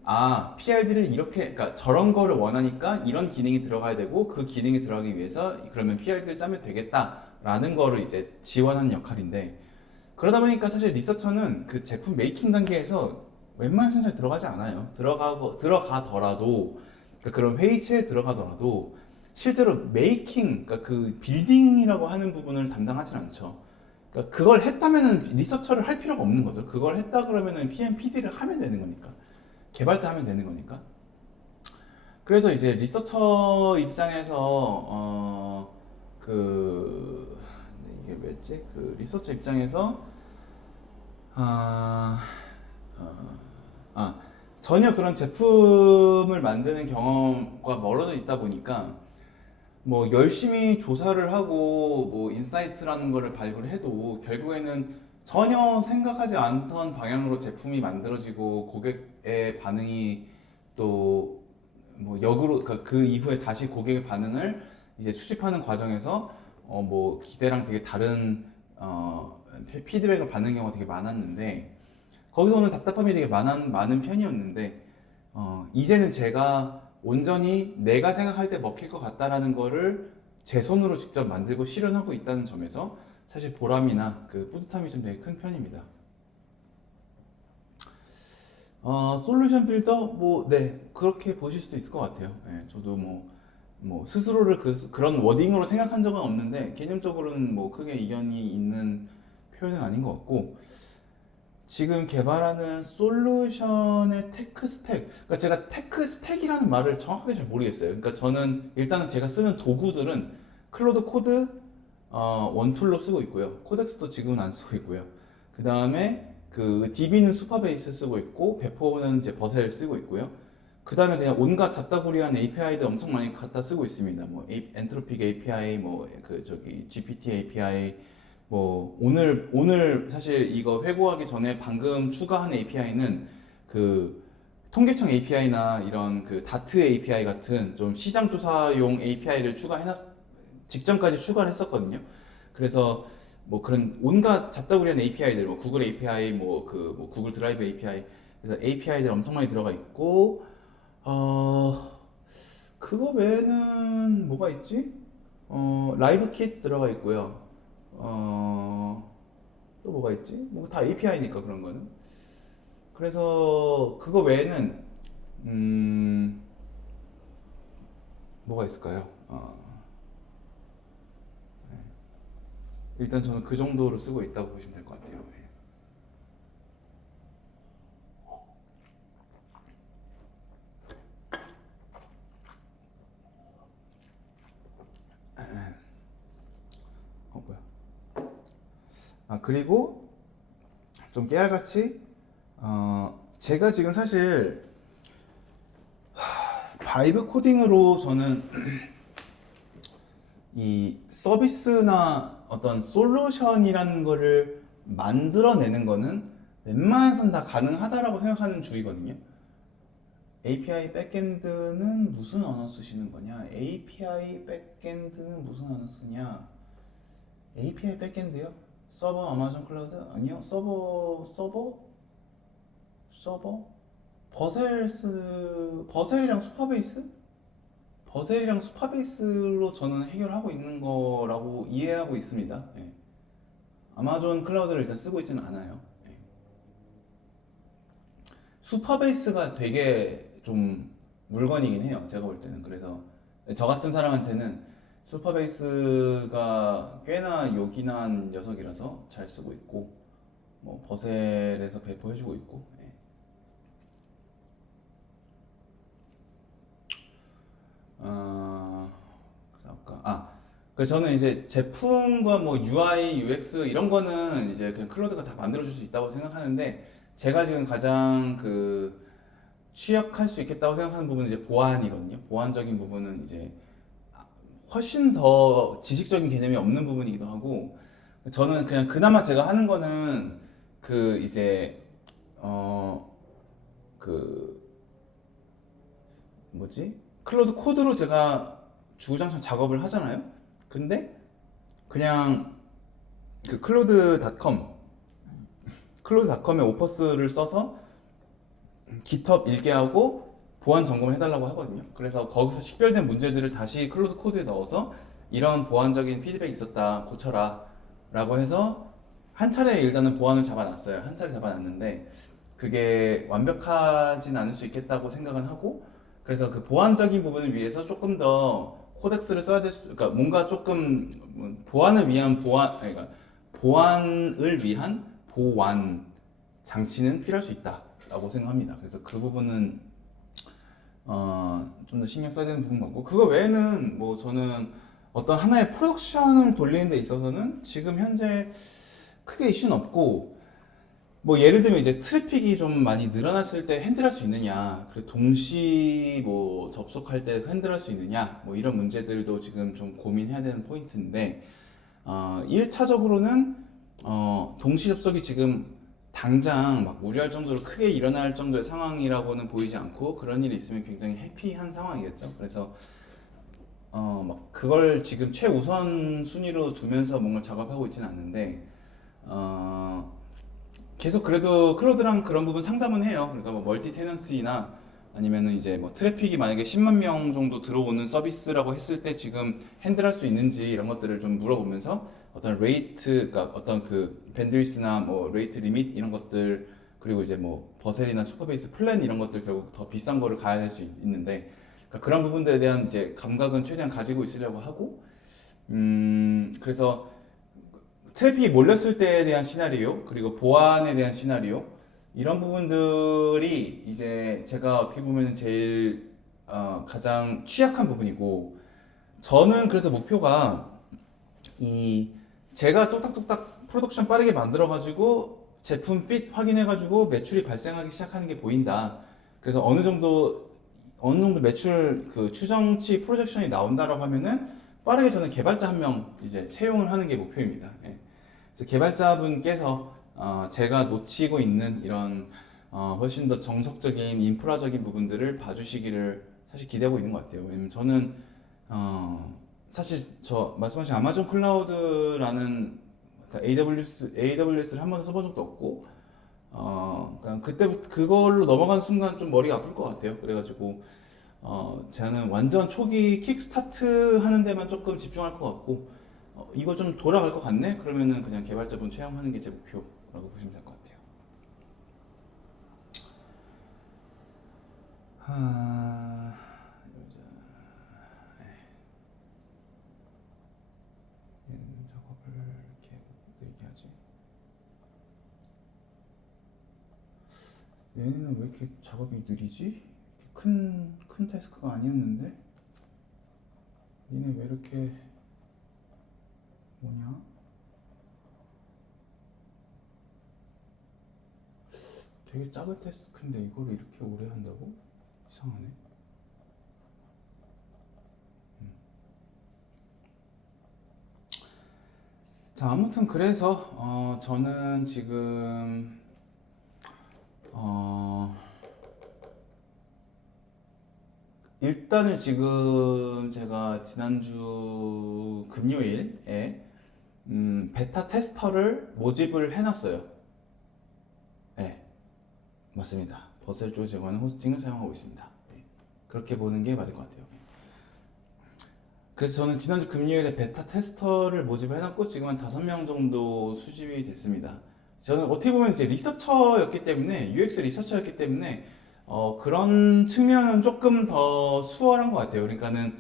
PRD를 이렇게, 그러니까 저런 거를 원하니까 이런 기능이 들어가야 되고 그 기능이 들어가기 위해서 그러면 PRD를 짜면 되겠다라는 거를 이제 지원하는 역할인데, 그러다 보니까 사실 리서처는 그 제품 메이킹 단계에서 웬만해서는 잘 들어가지 않아요. 들어가더라도, 그러니까 그런 회의체에 실제로 메이킹, 그러니까 그 빌딩이라고 하는 부분을 담당하진 않죠. 그러니까 그걸 했다면은 리서처를 할 필요가 없는 거죠. 그걸 했다 그러면은 PM, PD를 하면 되는 거니까. 개발자 하면 되는 거니까. 그래서 이제 리서처 입장에서 이게 뭐였지? 그 리서처 입장에서 아, 어, 아 전혀 그런 제품을 만드는 경험과 멀어져 있다 보니까 뭐 열심히 조사를 하고 뭐 인사이트라는 거를 발굴을 해도 결국에는 전혀 생각하지 않던 방향으로 제품이 만들어지고 고객의 반응이 또 뭐 역으로 그러니까 그 이후에 다시 고객의 반응을 이제 수집하는 과정에서 뭐 기대랑 되게 다른 피드백을 받는 경우가 되게 많았는데 거기서 오는 답답함이 되게 많은 편이었는데 이제는 제가 온전히 내가 생각할 때 먹힐 것 같다라는 거를 제 손으로 직접 만들고 실현하고 있다는 점에서 사실 보람이나 그 뿌듯함이 좀 되게 큰 편입니다. 솔루션 빌더 네 그렇게 보실 수도 있을 것 같아요. 예, 저도 뭐 스스로를 그런 워딩으로 생각한 적은 없는데 개념적으로는 뭐 크게 이견이 있는 표현은 아닌 것 같고 지금 개발하는 솔루션의 테크 스택, 그러니까 제가 테크 스택이라는 말을 정확하게 잘 모르겠어요. 그러니까 저는 일단은 제가 쓰는 도구들은 클로드 코드 원툴로 쓰고 있고요. 코덱스도 지금은 안 쓰고 있고요. 그 다음에 그 DB는 수파베이스 쓰고 있고 배포는 이제 버셀 쓰고 있고요. 그 다음에 그냥 온갖 잡다구리한 API들 엄청 많이 갖다 쓰고 있습니다. 뭐 엔트로픽 API, 뭐 그 저기 GPT API, 뭐 오늘 사실 이거 회고하기 전에 방금 추가한 API는 그 통계청 API나 이런 그 다트 API 같은 좀 시장 조사용 API를 직전까지 추가를 했었거든요. 그래서 뭐 그런 온갖 잡다구리한 API들, 뭐 구글 API, 뭐 구글 드라이브 API, 그래서 API들 엄청 많이 들어가 있고, 그거 외에는 뭐가 있지? 라이브 킷 들어가 있고요. 또 뭐가 있지? 뭐 다 API니까 그런 거는. 그래서 그거 외에는 뭐가 있을까요? 일단 저는 그 정도로 쓰고 있다고 보시면 될 것 같아요. 네. 뭐야? 그리고 좀 깨알같이 제가 지금 사실 바이브 코딩으로 저는 이 서비스나 어떤 솔루션이라는 거를 만들어내는 거는 웬만해선 다 가능하다라고 생각하는 주의거든요. API 백엔드는 무슨 언어 쓰시는 거냐? API 백엔드는 무슨 언어 쓰냐? API 백엔드요? 서버 아마존 클라우드? 아니요. 서버? 버셀이랑 수파베이스? 버셀이랑 수파베이스로 저는 해결하고 있는 거라고 이해하고 있습니다. 예. 아마존 클라우드를 일단 쓰고 있지는 않아요. 예. 수파베이스가 되게 좀 물건이긴 해요. 제가 볼 때는. 그래서 저 같은 사람한테는 수파베이스가 꽤나 요긴한 녀석이라서 잘 쓰고 있고, 뭐 버셀에서 배포해주고 있고. 예. 그래서 저는 이제 제품과 뭐 UI, UX 이런 거는 이제 그냥 클로드가 다 만들어줄 수 있다고 생각하는데 제가 지금 가장 취약할 수 있겠다고 생각하는 부분은 이제 보안이거든요. 보안적인 부분은 이제 훨씬 더 지식적인 개념이 없는 부분이기도 하고 저는 그냥 그나마 제가 하는 거는 이제 그 뭐지? 클로드 코드로 제가 주구장창 작업을 하잖아요. 근데 그냥 그 클로드닷컴의 오퍼스를 써서 GitHub 일개하고 보안 점검을 해달라고 하거든요. 그래서 거기서 식별된 문제들을 다시 클로드 코드에 넣어서 이런 보안적인 피드백이 있었다, 고쳐라 라고 해서 한 차례 일단은 보안을 잡아놨어요. 한 차례 잡아놨는데 그게 완벽하진 않을 수 있겠다고 생각은 하고 그래서 그 보안적인 부분을 위해서 조금 더 코덱스를 써야 그러니까 뭔가 조금 보안을 위한 그러니까 보안을 위한 보완 장치는 필요할 수 있다라고 생각합니다. 그래서 그 부분은 좀 더 신경 써야 되는 부분 같고, 그거 외에는 뭐 저는 어떤 하나의 프로덕션을 돌리는 데 있어서는 지금 현재 크게 이슈는 없고, 뭐 예를 들면 이제 트래픽이 좀 많이 늘어났을 때 핸들할 수 있느냐, 그리고 동시 뭐 접속할 때 핸들할 수 있느냐, 뭐 이런 문제들도 지금 좀 고민해야 되는 포인트인데, 1차적으로는 동시 접속이 지금 당장 막 우려할 정도로 크게 일어날 정도의 상황이라고는 보이지 않고, 그런 일이 있으면 굉장히 해피한 상황이겠죠. 그래서 막 그걸 지금 최우선 순위로 두면서 뭔가 작업하고 있지는 않는데, 계속 그래도 클로드랑 그런 부분 상담은 해요. 그러니까 뭐 멀티 테넌시나 아니면은 이제 뭐 트래픽이 만약에 10만 명 정도 들어오는 서비스라고 했을 때 지금 핸들할 수 있는지 이런 것들을 좀 물어보면서 어떤 레이트, 그러니까 어떤 그 밴드위스나 뭐 레이트 리밋 이런 것들, 그리고 이제 뭐 버셀이나 슈퍼베이스 플랜 이런 것들 결국 더 비싼 거를 가야 될 수 있는데, 그러니까 그런 부분들에 대한 이제 감각은 최대한 가지고 있으려고 하고, 그래서 트래픽이 몰렸을 때에 대한 시나리오, 그리고 보안에 대한 시나리오, 이런 부분들이 이제 제가 어떻게 보면 제일 가장 취약한 부분이고, 저는 그래서 목표가 이 제가 뚝딱뚝딱 프로덕션 빠르게 만들어가지고 제품 핏 확인해가지고 매출이 발생하기 시작하는 게 보인다. 그래서 어느 정도 매출 그 추정치 프로젝션이 나온다라고 하면은 빠르게 저는 개발자 한 명 이제 채용을 하는 게 목표입니다. 예. 그래서 개발자분께서 제가 놓치고 있는 이런 훨씬 더 정석적인 인프라적인 부분들을 봐주시기를 사실 기대하고 있는 것 같아요. 왜냐면 저는 사실 저 말씀하신 아마존 클라우드라는, 그러니까 AWS를 한 번도 써본 적도 없고, 그러니까 그때부터 그걸로 넘어간 순간 좀 머리가 아플 것 같아요. 그래가지고 저는 완전 초기 킥스타트 하는 데만 조금 집중할 것 같고, 이거 좀 돌아갈 것 같네? 그러면은 그냥 개발자분 채용하는 게 제 목표라고 보시면 될 것 같아요. 아, 작업을 이렇게 느리게 하지. 얘는 왜 이렇게 작업이 느리지? 큰 태스크가 아니었는데? 얘네 왜 이렇게 뭐냐? 되게 작은 태스크인데 이거를 이렇게 오래 한다고? 이상하네. 자, 아무튼 그래서 저는 지금 일단은 지금 제가 지난주 금요일에 베타 테스터를 모집을 해놨어요. 네, 맞습니다. 버셀 쪽에 제공하는 호스팅을 사용하고 있습니다. 네, 그렇게 보는 게 맞을 것 같아요. 그래서 저는 지난주 금요일에 베타 테스터를 모집을 해놨고 지금 한 5명 정도 수집이 됐습니다. 저는 어떻게 보면 이제 리서처였기 때문에, UX 리서처였기 때문에 그런 측면은 조금 더 수월한 것 같아요. 그러니까는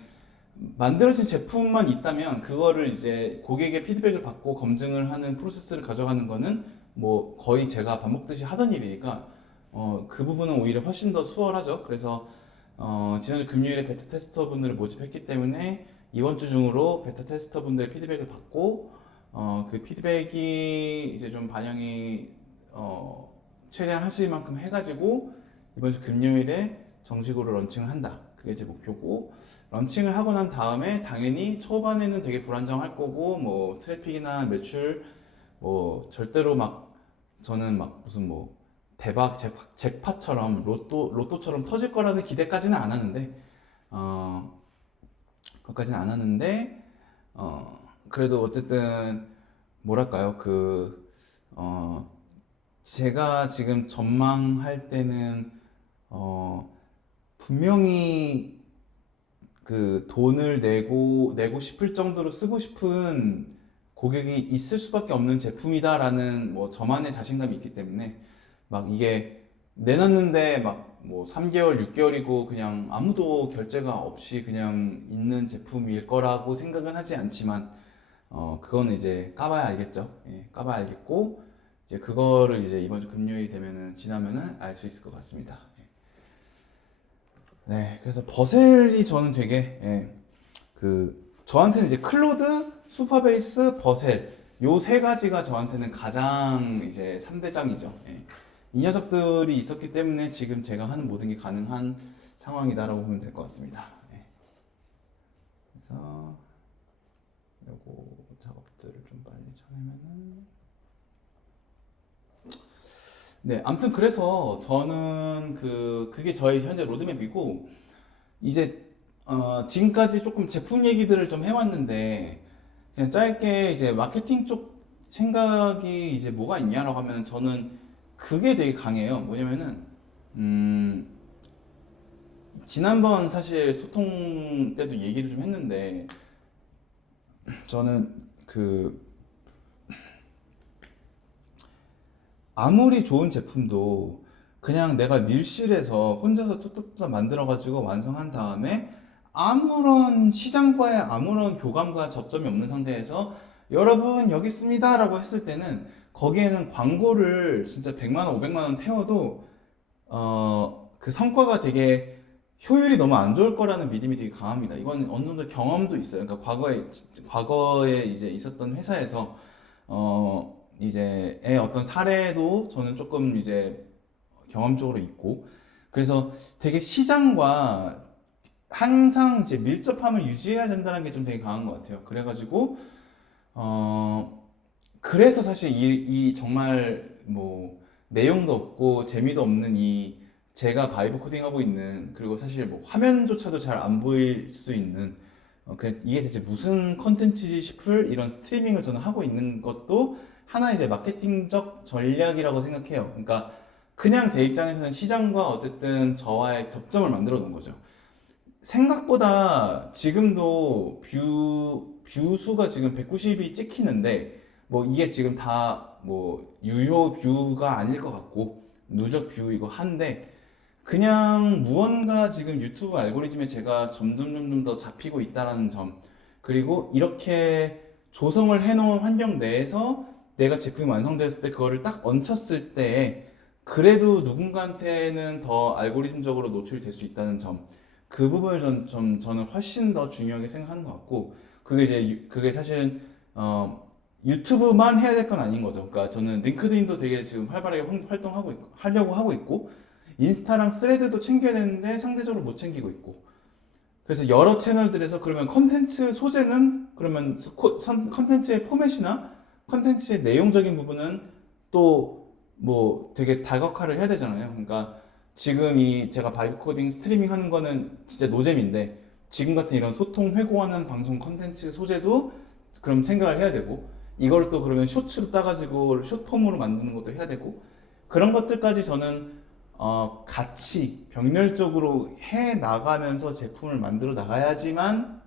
만들어진 제품만 있다면 그거를 이제 고객의 피드백을 받고 검증을 하는 프로세스를 가져가는 거는 뭐 거의 제가 밥 먹듯이 하던 일이니까 그 부분은 오히려 훨씬 더 수월하죠. 그래서 지난주 금요일에 베타 테스터 분들을 모집했기 때문에 이번 주 중으로 베타 테스터 분들의 피드백을 받고 그 피드백이 이제 좀 반영이 최대한 할 수 있는 만큼 해가지고 이번 주 금요일에 정식으로 런칭을 한다. 그게 제 목표고, 런칭을 하고 난 다음에 당연히 초반에는 되게 불안정할 거고, 뭐 트래픽이나 매출 뭐 절대로 막 저는 막 무슨 뭐 대박 잭팟처럼 로또처럼 터질 거라는 기대까지는 안 하는데, 그것까지는 안 하는데, 그래도 어쨌든 뭐랄까요, 제가 지금 전망할 때는 분명히 그 돈을 내고 싶을 정도로 쓰고 싶은 고객이 있을 수밖에 없는 제품이다라는 뭐 저만의 자신감이 있기 때문에, 막 이게 내놨는데 막 뭐 3개월, 6개월이고 그냥 아무도 결제가 없이 그냥 있는 제품일 거라고 생각은 하지 않지만, 그거는 이제 까봐야 알겠죠. 예, 까봐야 알겠고, 이제 그거를 이제 이번 주 금요일이 되면은, 지나면은 알 수 있을 것 같습니다. 예. 네, 그래서 버셀이 저는 되게, 예, 저한테는 이제 클로드, 슈퍼베이스, 버셀, 요 세 가지가 저한테는 가장 이제 3대장이죠. 예. 이 녀석들이 있었기 때문에 지금 제가 하는 모든 게 가능한 상황이다라고 보면 될 것 같습니다. 예. 그래서 요거 작업들을 좀 빨리 쳐내면은 네, 아무튼 그래서 저는 그게 저의 현재 로드맵이고 이제 지금까지 조금 제품 얘기들을 좀 해왔는데 그냥 짧게 이제 마케팅 쪽 생각이 이제 뭐가 있냐라고 하면 저는 그게 되게 강해요. 뭐냐면은 음, 지난번 사실 소통 때도 얘기를 좀 했는데 저는 아무리 좋은 제품도 그냥 내가 밀실에서 혼자서 뚝뚝뚝 만들어가지고 완성한 다음에 아무런 시장과의 아무런 교감과 접점이 없는 상태에서 여러분 여기 있습니다 라고 했을 때는 거기에는 광고를 진짜 100만 원, 500만 원 태워도 그 성과가 되게 효율이 너무 안 좋을 거라는 믿음이 되게 강합니다. 이건 어느 정도 경험도 있어요. 그러니까 과거에 이제 있었던 회사에서 이제 어떤 사례도 저는 조금 이제 경험적으로 있고 그래서 되게 시장과 항상 이제 밀접함을 유지해야 된다는 게 좀 되게 강한 것 같아요. 그래가지고 어 그래서 사실 이 정말 뭐 내용도 없고 재미도 없는 이 제가 바이브 코딩하고 있는 그리고 사실 뭐 화면조차도 잘 안 보일 수 있는 이게 대체 무슨 컨텐츠지 싶을 이런 스트리밍을 저는 하고 있는 것도 하나 이제 마케팅적 전략이라고 생각해요. 그러니까 그냥 제 입장에서는 시장과 어쨌든 저와의 접점을 만들어 놓은 거죠. 생각보다 지금도 뷰 수가 지금 190이 찍히는데 뭐 이게 지금 다 뭐 유효 뷰가 아닐 것 같고 누적 뷰 이거 한데 그냥 무언가 지금 유튜브 알고리즘에 제가 점점 더 잡히고 있다라는 점 그리고 이렇게 조성을 해놓은 환경 내에서 내가 제품이 완성되었을 때 그거를 딱 얹혔을 때 그래도 누군가한테는 더 알고리즘적으로 노출이 될 수 있다는 점 그 부분을 저는 훨씬 더 중요하게 생각하는 것 같고 그게 이제 그게 사실은 유튜브만 해야 될 건 아닌 거죠. 그러니까 저는 링크드인도 되게 지금 활발하게 활동하고 하려고 하고 있고 인스타랑 스레드도 챙겨야 되는데 상대적으로 못 챙기고 있고 그래서 여러 채널들에서 그러면 컨텐츠 소재는 그러면 컨텐츠의 포맷이나 컨텐츠의 내용적인 부분은 또 뭐 되게 다각화를 해야 되잖아요. 그러니까 지금 이 제가 바이브 코딩 스트리밍 하는 거는 진짜 노잼인데 지금 같은 이런 소통 회고하는 방송 컨텐츠 소재도 그럼 생각을 해야 되고 이걸 또 그러면 쇼츠로 따가지고 숏폼으로 만드는 것도 해야 되고 그런 것들까지 저는 같이 병렬적으로 해 나가면서 제품을 만들어 나가야지만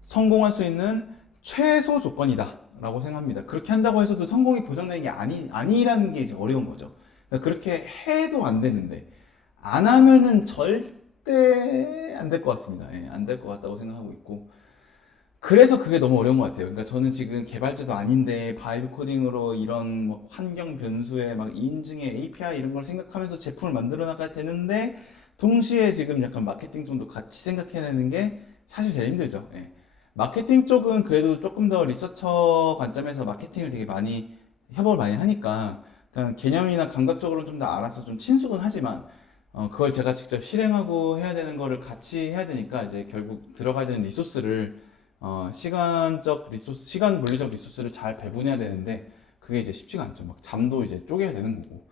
성공할 수 있는 최소 조건이다 라고 생각합니다. 그렇게 한다고 해서도 성공이 보장되는 게 아니라는 게 이제 어려운 거죠. 그러니까 그렇게 해도 안 되는데 안 하면은 절대 안 될 것 같습니다. 예, 안 될 것 같다고 생각하고 있고 그래서 그게 너무 어려운 것 같아요. 그러니까 저는 지금 개발자도 아닌데 바이브 코딩으로 이런 뭐 환경 변수에 막 인증에 API 이런 걸 생각하면서 제품을 만들어 나가야 되는데 동시에 지금 약간 마케팅 쪽도 같이 생각해내는 게 사실 제일 힘들죠. 예. 마케팅 쪽은 그래도 조금 더 리서처 관점에서 마케팅을 되게 많이 협업을 많이 하니까 그냥 개념이나 감각적으로 좀 더 알아서 좀 친숙은 하지만 그걸 제가 직접 실행하고 해야 되는 거를 같이 해야 되니까 이제 결국 들어가야 되는 리소스를 시간적 리소스, 시간 물리적 리소스를 잘 배분해야 되는데 그게 이제 쉽지가 않죠. 막 잠도 이제 쪼개야 되는 거고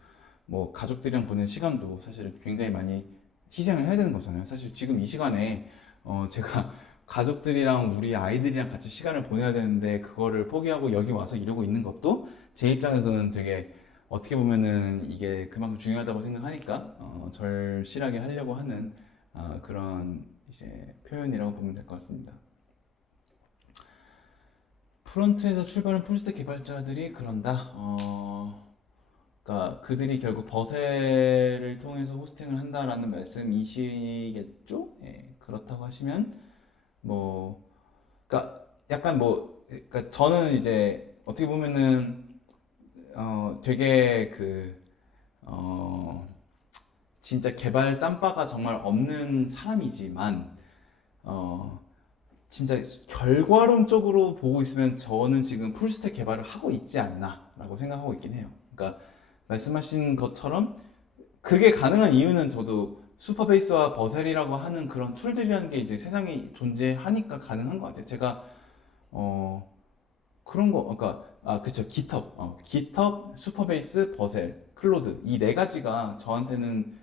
뭐 가족들이랑 보낸 시간도 사실 굉장히 많이 희생을 해야 되는 거잖아요. 사실 지금 이 시간에 제가 가족들이랑 우리 아이들이랑 같이 시간을 보내야 되는데 그거를 포기하고 여기 와서 이러고 있는 것도 제 입장에서는 되게 어떻게 보면은 이게 그만큼 중요하다고 생각하니까 절실하게 하려고 하는 그런 이제 표현이라고 보면 될 것 같습니다. 프론트에서 출발한 풀스택 개발자들이 그런다. 그러니까 그들이 결국 버셀을 통해서 호스팅을 한다라는 말씀이시겠죠? 예, 그렇다고 하시면 뭐, 그러니까 약간 뭐 그러니까 저는 이제 어떻게 보면은 되게 어, 진짜 개발 짬바가 정말 없는 사람이지만 어, 진짜 결과론적으로 보고 있으면 저는 지금 풀스택 개발을 하고 있지 않나라고 생각하고 있긴 해요. 그러니까 말씀하신 것처럼 그게 가능한 이유는 저도 슈퍼베이스와 버셀이라고 하는 그런 툴들이라는 게 이제 세상에 존재하니까 가능한 것 같아요. 제가 어, 그런 거, 그러니까 그쵸, 깃헙, 슈퍼베이스, 버셀, 클로드 이 네 가지가 저는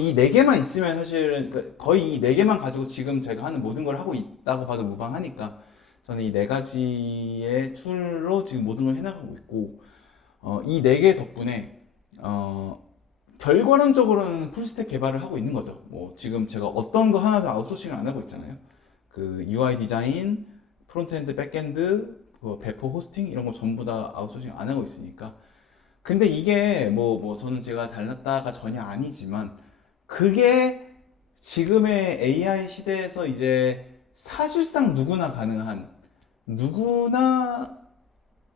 이 네 개만 있으면 사실은 그러니까 거의 이 네 개만 가지고 지금 제가 하는 모든 걸 하고 있다고 봐도 무방하니까 저는 이 네 가지의 툴로 지금 모든 걸 해나가고 있고 이 네 개 덕분에 어, 결과론적으로는 풀스택 개발을 하고 있는 거죠. 뭐 지금 제가 어떤 거 하나도 아웃소싱을 안 하고 있잖아요. 그 UI 디자인, 프론트엔드, 백엔드, 뭐 배포 호스팅 이런 거 전부 다 아웃소싱 안 하고 있으니까. 근데 이게 뭐 저는 제가 잘났다가 전혀 아니지만 그게 지금의 AI 시대에서 이제 사실상 누구나 가능한 누구나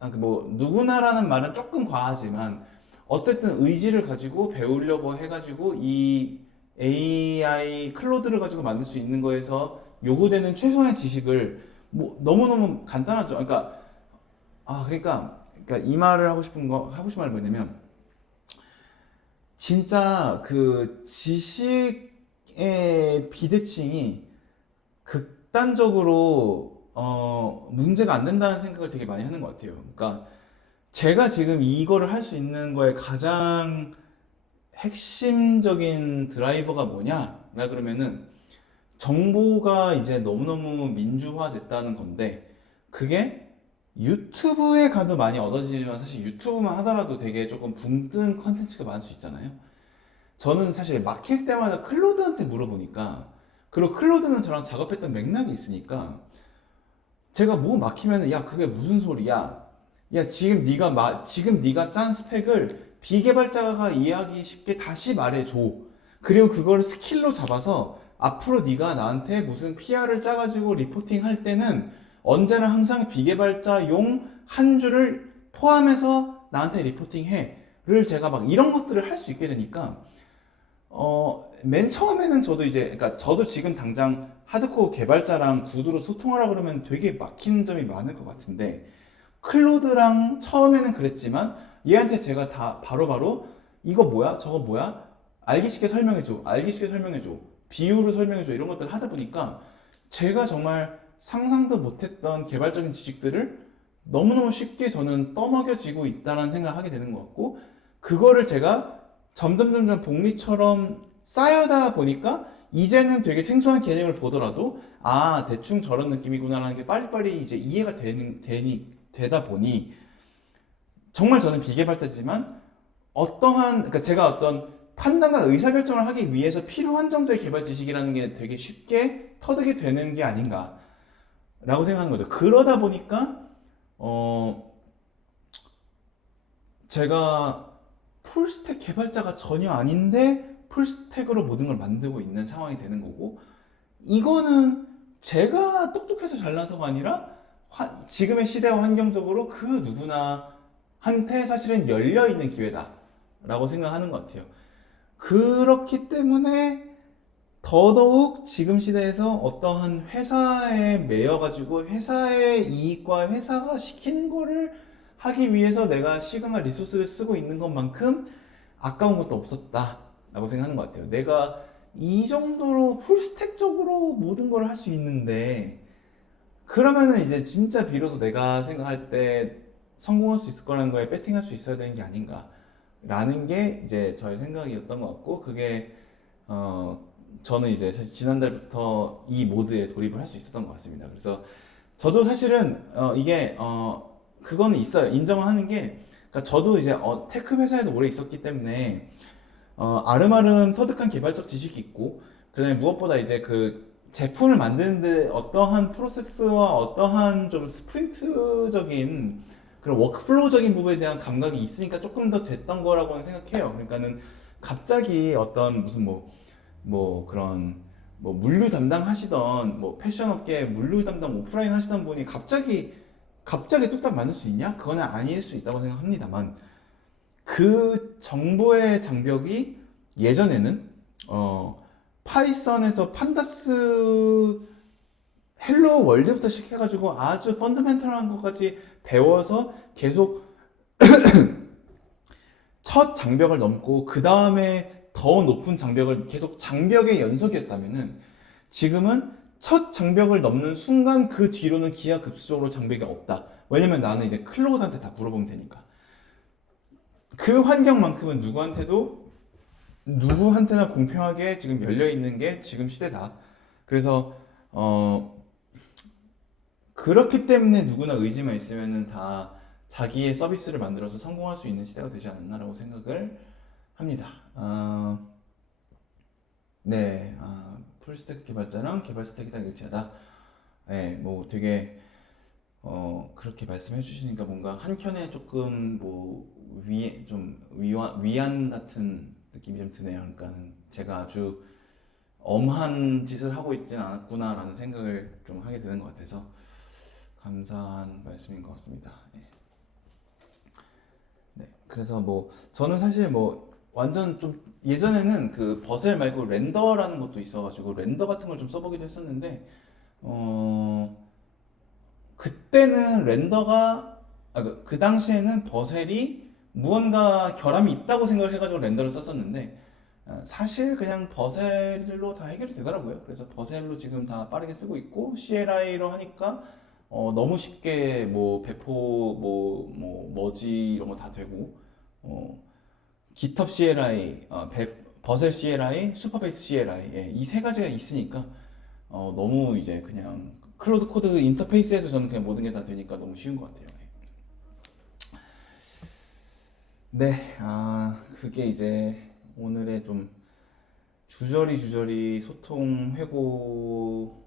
누구나라는 말은 조금 과하지만 어쨌든 의지를 가지고 배우려고 해가지고 이 AI 클로드를 가지고 만들 수 있는 거에서 요구되는 최소한의 지식을 뭐 너무너무 간단하죠. 그러니까 이 말을 하고 싶은 말이 뭐냐면 진짜 그 지식의 비대칭이 극단적으로 문제가 안 된다는 생각을 되게 많이 하는 것 같아요. 그러니까 제가 지금 이거를 할 수 있는 거에 가장 핵심적인 드라이버가 뭐냐? 라 그러면은 정보가 이제 너무너무 민주화됐다는 건데 그게 유튜브에 가도 많이 얻어지지만 사실 유튜브만 하더라도 되게 조금 붕 뜬 컨텐츠가 많을 수 있잖아요. 저는 사실 막힐 때마다 클로드한테 물어보니까 그리고 클로드는 저랑 작업했던 맥락이 있으니까 제가 뭐 막히면은 야 그게 무슨 소리야? 야 지금 네가 짠 스펙을 비개발자가 이해하기 쉽게 다시 말해줘. 그리고 그걸 스킬로 잡아서 앞으로 네가 나한테 무슨 PR을 짜가지고 리포팅 할 때는 언제나 항상 비개발자용 한 줄을 포함해서 나한테 리포팅 해를 제가 막 이런 것들을 할 수 있게 되니까 맨 처음에는 그러니까 저도 지금 당장 하드코어 개발자랑 구두로 소통하라 그러면 되게 막히는 점이 많을 것 같은데 클로드랑 처음에는 그랬지만 얘한테 제가 다 바로바로 이거 뭐야? 저거 뭐야? 알기 쉽게 설명해줘. 알기 쉽게 설명해줘. 비유로 설명해줘. 이런 것들을 하다 보니까 제가 정말 상상도 못했던 개발적인 지식들을 너무너무 쉽게 저는 떠먹여지고 있다는 생각을 하게 되는 것 같고 그거를 제가 점점 복리처럼 쌓여다 보니까 이제는 되게 생소한 개념을 보더라도 대충 저런 느낌이구나라는 게 빨리빨리 이제 이해가 되다 보니 정말 저는 비개발자지만 그러니까 제가 어떤 판단과 의사결정을 하기 위해서 필요한 정도의 개발 지식이라는 게 되게 쉽게 터득이 되는 게 아닌가라고 생각하는 거죠. 그러다 보니까 제가 풀스택 개발자가 전혀 아닌데 풀스택으로 모든 걸 만들고 있는 상황이 되는 거고 이거는 제가 똑똑해서 잘나서가 아니라 지금의 시대와 환경적으로 그 누구나 한테 사실은 열려있는 기회다 라고 생각하는 것 같아요. 그렇기 때문에 더더욱 지금 시대에서 어떠한 회사에 매여가지고 회사의 이익과 회사가 시키는 거를 하기 위해서 내가 시간과 리소스를 쓰고 있는 것만큼 아까운 것도 없었다 라고 생각하는 것 같아요. 내가 이 정도로 풀스택적으로 모든 걸 할 수 있는데 그러면은 이제 진짜 비로소 내가 생각할 때 성공할 수 있을 거라는 거에 배팅할 수 있어야 되는 게 아닌가 라는 게 이제 저의 생각이었던 것 같고 그게 저는 이제 사실 지난달부터 이 모드에 돌입을 할 수 있었던 것 같습니다. 그래서 저도 사실은 이게 그거는 있어요. 인정을 하는 게 그러니까 저도 이제 테크 회사에도 오래 있었기 때문에 아름아름 터득한 개발적 지식이 있고 그다음에 무엇보다 이제 그 제품을 만드는데 어떠한 프로세스와 어떠한 좀 스프린트적인 그런 워크플로우적인 부분에 대한 감각이 있으니까 조금 더 됐던 거라고는 생각해요. 그러니까는 갑자기 어떤 무슨 그런 물류 담당 하시던 패션업계 물류 담당 오프라인 하시던 분이 갑자기 갑자기 뚝딱 만들 수 있냐? 그거는 아닐 수 있다고 생각합니다만 그 정보의 장벽이 예전에는 파이썬에서 판다스 헬로 월드부터 시작해가지고 아주 펀더멘털한 것까지 배워서 계속 첫 장벽을 넘고 그 다음에 더 높은 장벽을 계속 장벽의 연속이었다면은 지금은 첫 장벽을 넘는 순간 그 뒤로는 기하급수적으로 장벽이 없다. 왜냐면 나는 이제 클로드한테 다 물어보면 되니까. 그 환경만큼은 누구한테나 공평하게 지금 열려 있는 게 지금 시대다. 그래서 그렇기 때문에 누구나 의지만 있으면은 다 자기의 서비스를 만들어서 성공할 수 있는 시대가 되지 않았나라고 생각을 합니다. 네, 풀스택 개발자랑 개발 스택이 다 일치하다. 네, 뭐 되게 그렇게 말씀해 주시니까 뭔가 한켠에 조금 뭐 위안 같은 느낌이 좀 드네요. 그러니까는 제가 아주 엄한 짓을 하고 있지는 않았구나라는 생각을 좀 하게 되는 것 같아서 감사한 말씀인 것 같습니다. 네. 네, 그래서 뭐 저는 사실 뭐 완전 좀 예전에는 그 버셀 말고 렌더라는 것도 있어가지고 렌더 같은 걸 좀 써보기도 했었는데 그때는 렌더가 그 당시에는 버셀이 무언가 결함이 있다고 생각을 해가지고 렌더를 썼었는데 사실 그냥 버셀로 다 해결이 되더라고요. 그래서 버셀로 지금 다 빠르게 쓰고 있고 CLI로 하니까 너무 쉽게 뭐 배포 뭐 머지 이런 거 다 되고 GitHub CLI, 버셀 CLI, 슈퍼베이스 CLI 이 세 가지가 있으니까 너무 이제 그냥 클로드 코드 인터페이스에서 저는 그냥 모든 게 다 되니까 너무 쉬운 것 같아요. 네, 그게 이제 오늘의 좀 주저리 소통 회고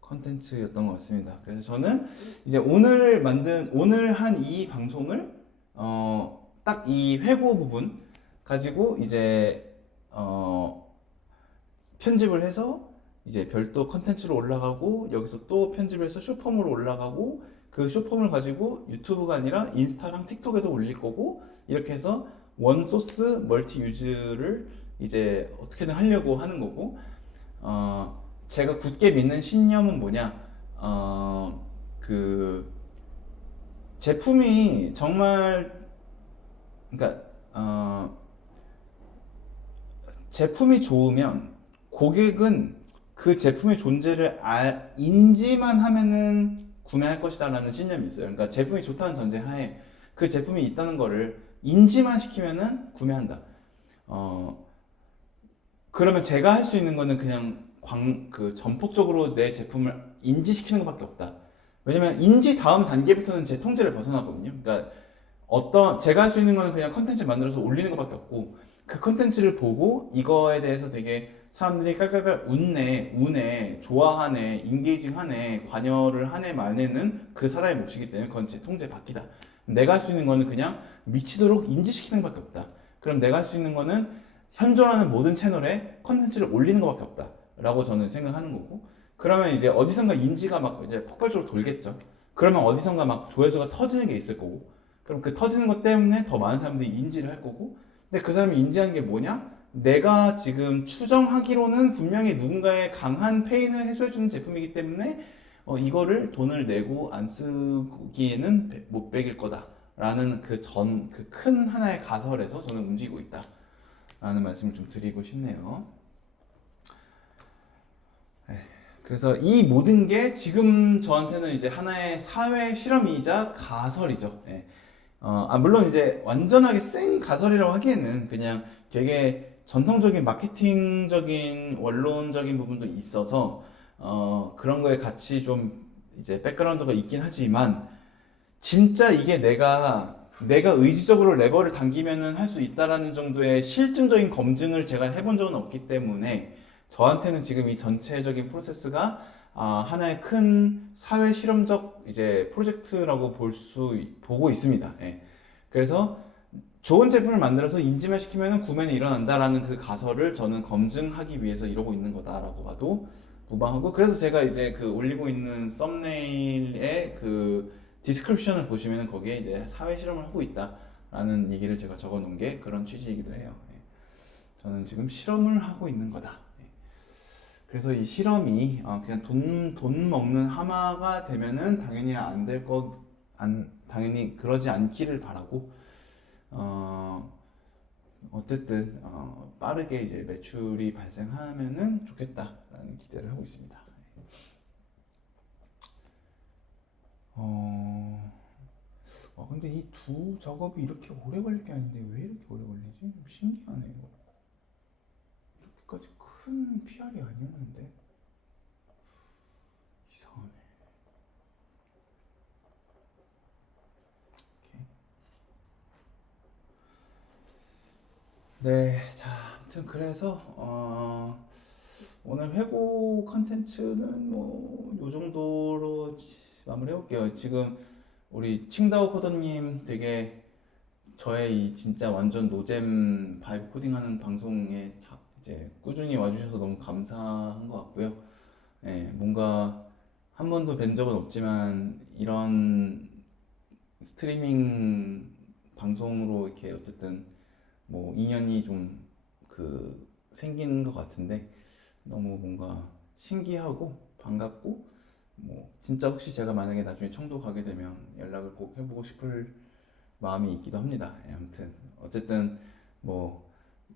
컨텐츠였던 것 같습니다. 그래서 저는 이제 오늘 한 이 방송을 딱 이 회고 부분 가지고 이제 편집을 해서 이제 별도 컨텐츠로 올라가고 여기서 또 편집을 해서 슈퍼으로 올라가고 그 슈퍼을 가지고 유튜브가 아니라 인스타랑 틱톡에도 올릴 거고 이렇게 해서 원 소스 멀티 유즈를 이제 어떻게든 하려고 하는 거고 제가 굳게 믿는 신념은 뭐냐 그 제품이 정말 그러니까 제품이 좋으면 고객은 그 제품의 존재를 인지만 하면은 구매할 것이다라는 신념이 있어요. 그러니까 제품이 좋다는 전제 하에 그 제품이 있다는 거를 인지만 시키면은 구매한다. 그러면 제가 할 수 있는 거는 그냥 전폭적으로 내 제품을 인지시키는 것밖에 없다. 왜냐면 인지 다음 단계부터는 제 통제를 벗어나거든요. 그러니까 제가 할 수 있는 거는 그냥 컨텐츠 만들어서 올리는 것밖에 없고 그 컨텐츠를 보고 이거에 대해서 되게 사람들이 깔깔깔 우네, 좋아하네, 인게이징하네, 관여를 하네 말네는 그 사람의 몫이기 때문에 그건 제 통제 밖이다. 내가 할 수 있는 거는 그냥 미치도록 인지시키는 것밖에 없다. 그럼 내가 할 수 있는 거는 현존하는 모든 채널에 컨텐츠를 올리는 것밖에 없다. 라고 저는 생각하는 거고. 그러면 이제 어디선가 인지가 막 이제 폭발적으로 돌겠죠. 그러면 어디선가 막 조회수가 터지는 게 있을 거고. 그럼 그 터지는 것 때문에 더 많은 사람들이 인지를 할 거고. 근데 그 사람이 인지하는 게 뭐냐? 내가 지금 추정하기로는 분명히 누군가의 강한 페인을 해소해주는 제품이기 때문에 이거를 돈을 내고 안 쓰기에는 못 베길 거다. 라는 그 큰 하나의 가설에서 저는 움직이고 있다. 라는 말씀을 좀 드리고 싶네요. 그래서 이 모든 게 지금 저한테는 이제 하나의 사회 실험이자 가설이죠. 물론 이제 완전하게 생 가설이라고 하기에는 그냥 되게 전통적인 마케팅적인 원론적인 부분도 있어서 그런 거에 같이 좀 이제 백그라운드가 있긴 하지만 진짜 이게 내가 의지적으로 레버를 당기면은 할 수 있다라는 정도의 실증적인 검증을 제가 해본 적은 없기 때문에 저한테는 지금 이 전체적인 프로세스가 하나의 큰 사회 실험적 이제 프로젝트라고 보고 있습니다. 그래서 좋은 제품을 만들어서 인지만 시키면 구매는 일어난다라는 그 가설을 저는 검증하기 위해서 이러고 있는 거다라고 봐도 무방하고 그래서 제가 이제 그 올리고 있는 썸네일에 그 디스크립션을 보시면 거기에 이제 사회 실험을 하고 있다라는 얘기를 제가 적어 놓은 게 그런 취지이기도 해요. 예. 저는 지금 실험을 하고 있는 거다. 예. 그래서 이 실험이 그냥 돈 먹는 하마가 되면은 당연히 안 될 당연히 그러지 않기를 바라고, 어쨌든 빠르게 이제 매출이 발생하면은 좋겠다라는 기대를 하고 있습니다. 어, 근데 이 두 작업이 이렇게 오래 걸릴 게 아닌데 왜 이렇게 오래 걸리지? 좀 신기하네 이거. 이렇게까지 큰 PR이 아니었는데 이상하네. 이렇게. 네, 자, 아무튼 그래서 오늘 회고 컨텐츠는 뭐 요 정도로 마무리해 볼게요. 지금 우리 칭다오 코더님 되게 저의 이 진짜 완전 노잼 바이브 코딩하는 방송에 이제 꾸준히 와주셔서 너무 감사한 것 같고요. 예, 뭔가 한 번도 뵌 적은 없지만 이런 스트리밍 방송으로 이렇게 어쨌든 뭐 인연이 좀 생긴 것 같은데 너무 뭔가 신기하고 반갑고, 뭐 진짜 혹시 제가 만약에 나중에 청도 가게 되면 연락을 꼭 해보고 싶을 마음이 있기도 합니다. 예, 아무튼 어쨌든 뭐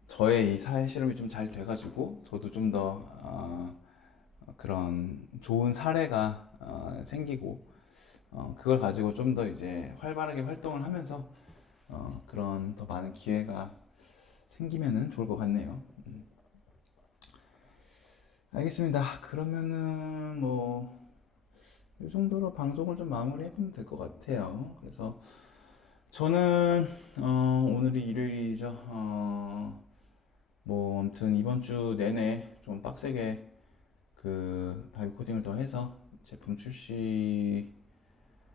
저의 이 사회 실험이 좀 잘 돼가지고 저도 좀 더 그런 좋은 사례가 생기고, 그걸 가지고 좀 더 이제 활발하게 활동을 하면서 그런 더 많은 기회가 생기면은 좋을 것 같네요. 알겠습니다. 그러면은 뭐 이 정도로 방송을 좀 마무리해보면 될 것 같아요. 그래서 저는 오늘이 일요일이죠. 뭐 아무튼 이번 주 내내 좀 빡세게 바이브 코딩을 더 해서 제품 출시,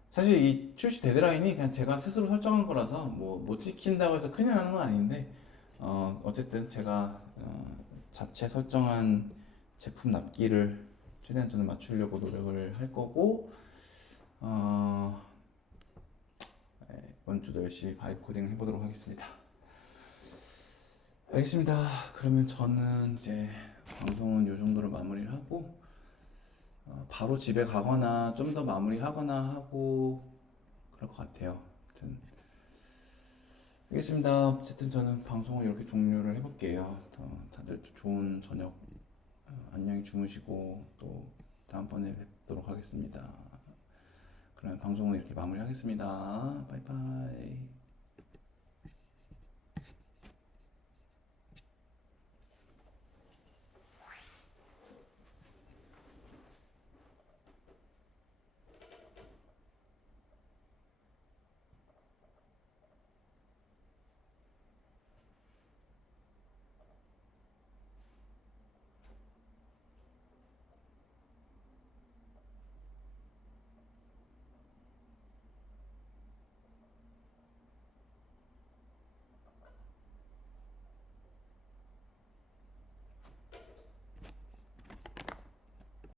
사실 이 출시 데드라인이 그냥 제가 스스로 설정한 거라서 뭐 못 지킨다고 해서 큰일 나는 건 아닌데, 어쨌든 제가 자체 설정한 제품 납기를 최대한 저는 맞추려고 노력을 할 거고, 어, 이번 주도 열심히 바이브 코딩을 해보도록 하겠습니다. 알겠습니다. 그러면 저는 이제 방송은 이 정도로 마무리를 하고 바로 집에 가거나 좀 더 마무리하거나 하고 그럴 것 같아요. 아무튼 알겠습니다. 어쨌든 저는 방송을 이렇게 종료를 해볼게요. 다들 좋은 저녁 안녕히 주무시고 또 다음번에 뵙도록 하겠습니다. 그러면 방송을 이렇게 마무리하겠습니다. 바이바이.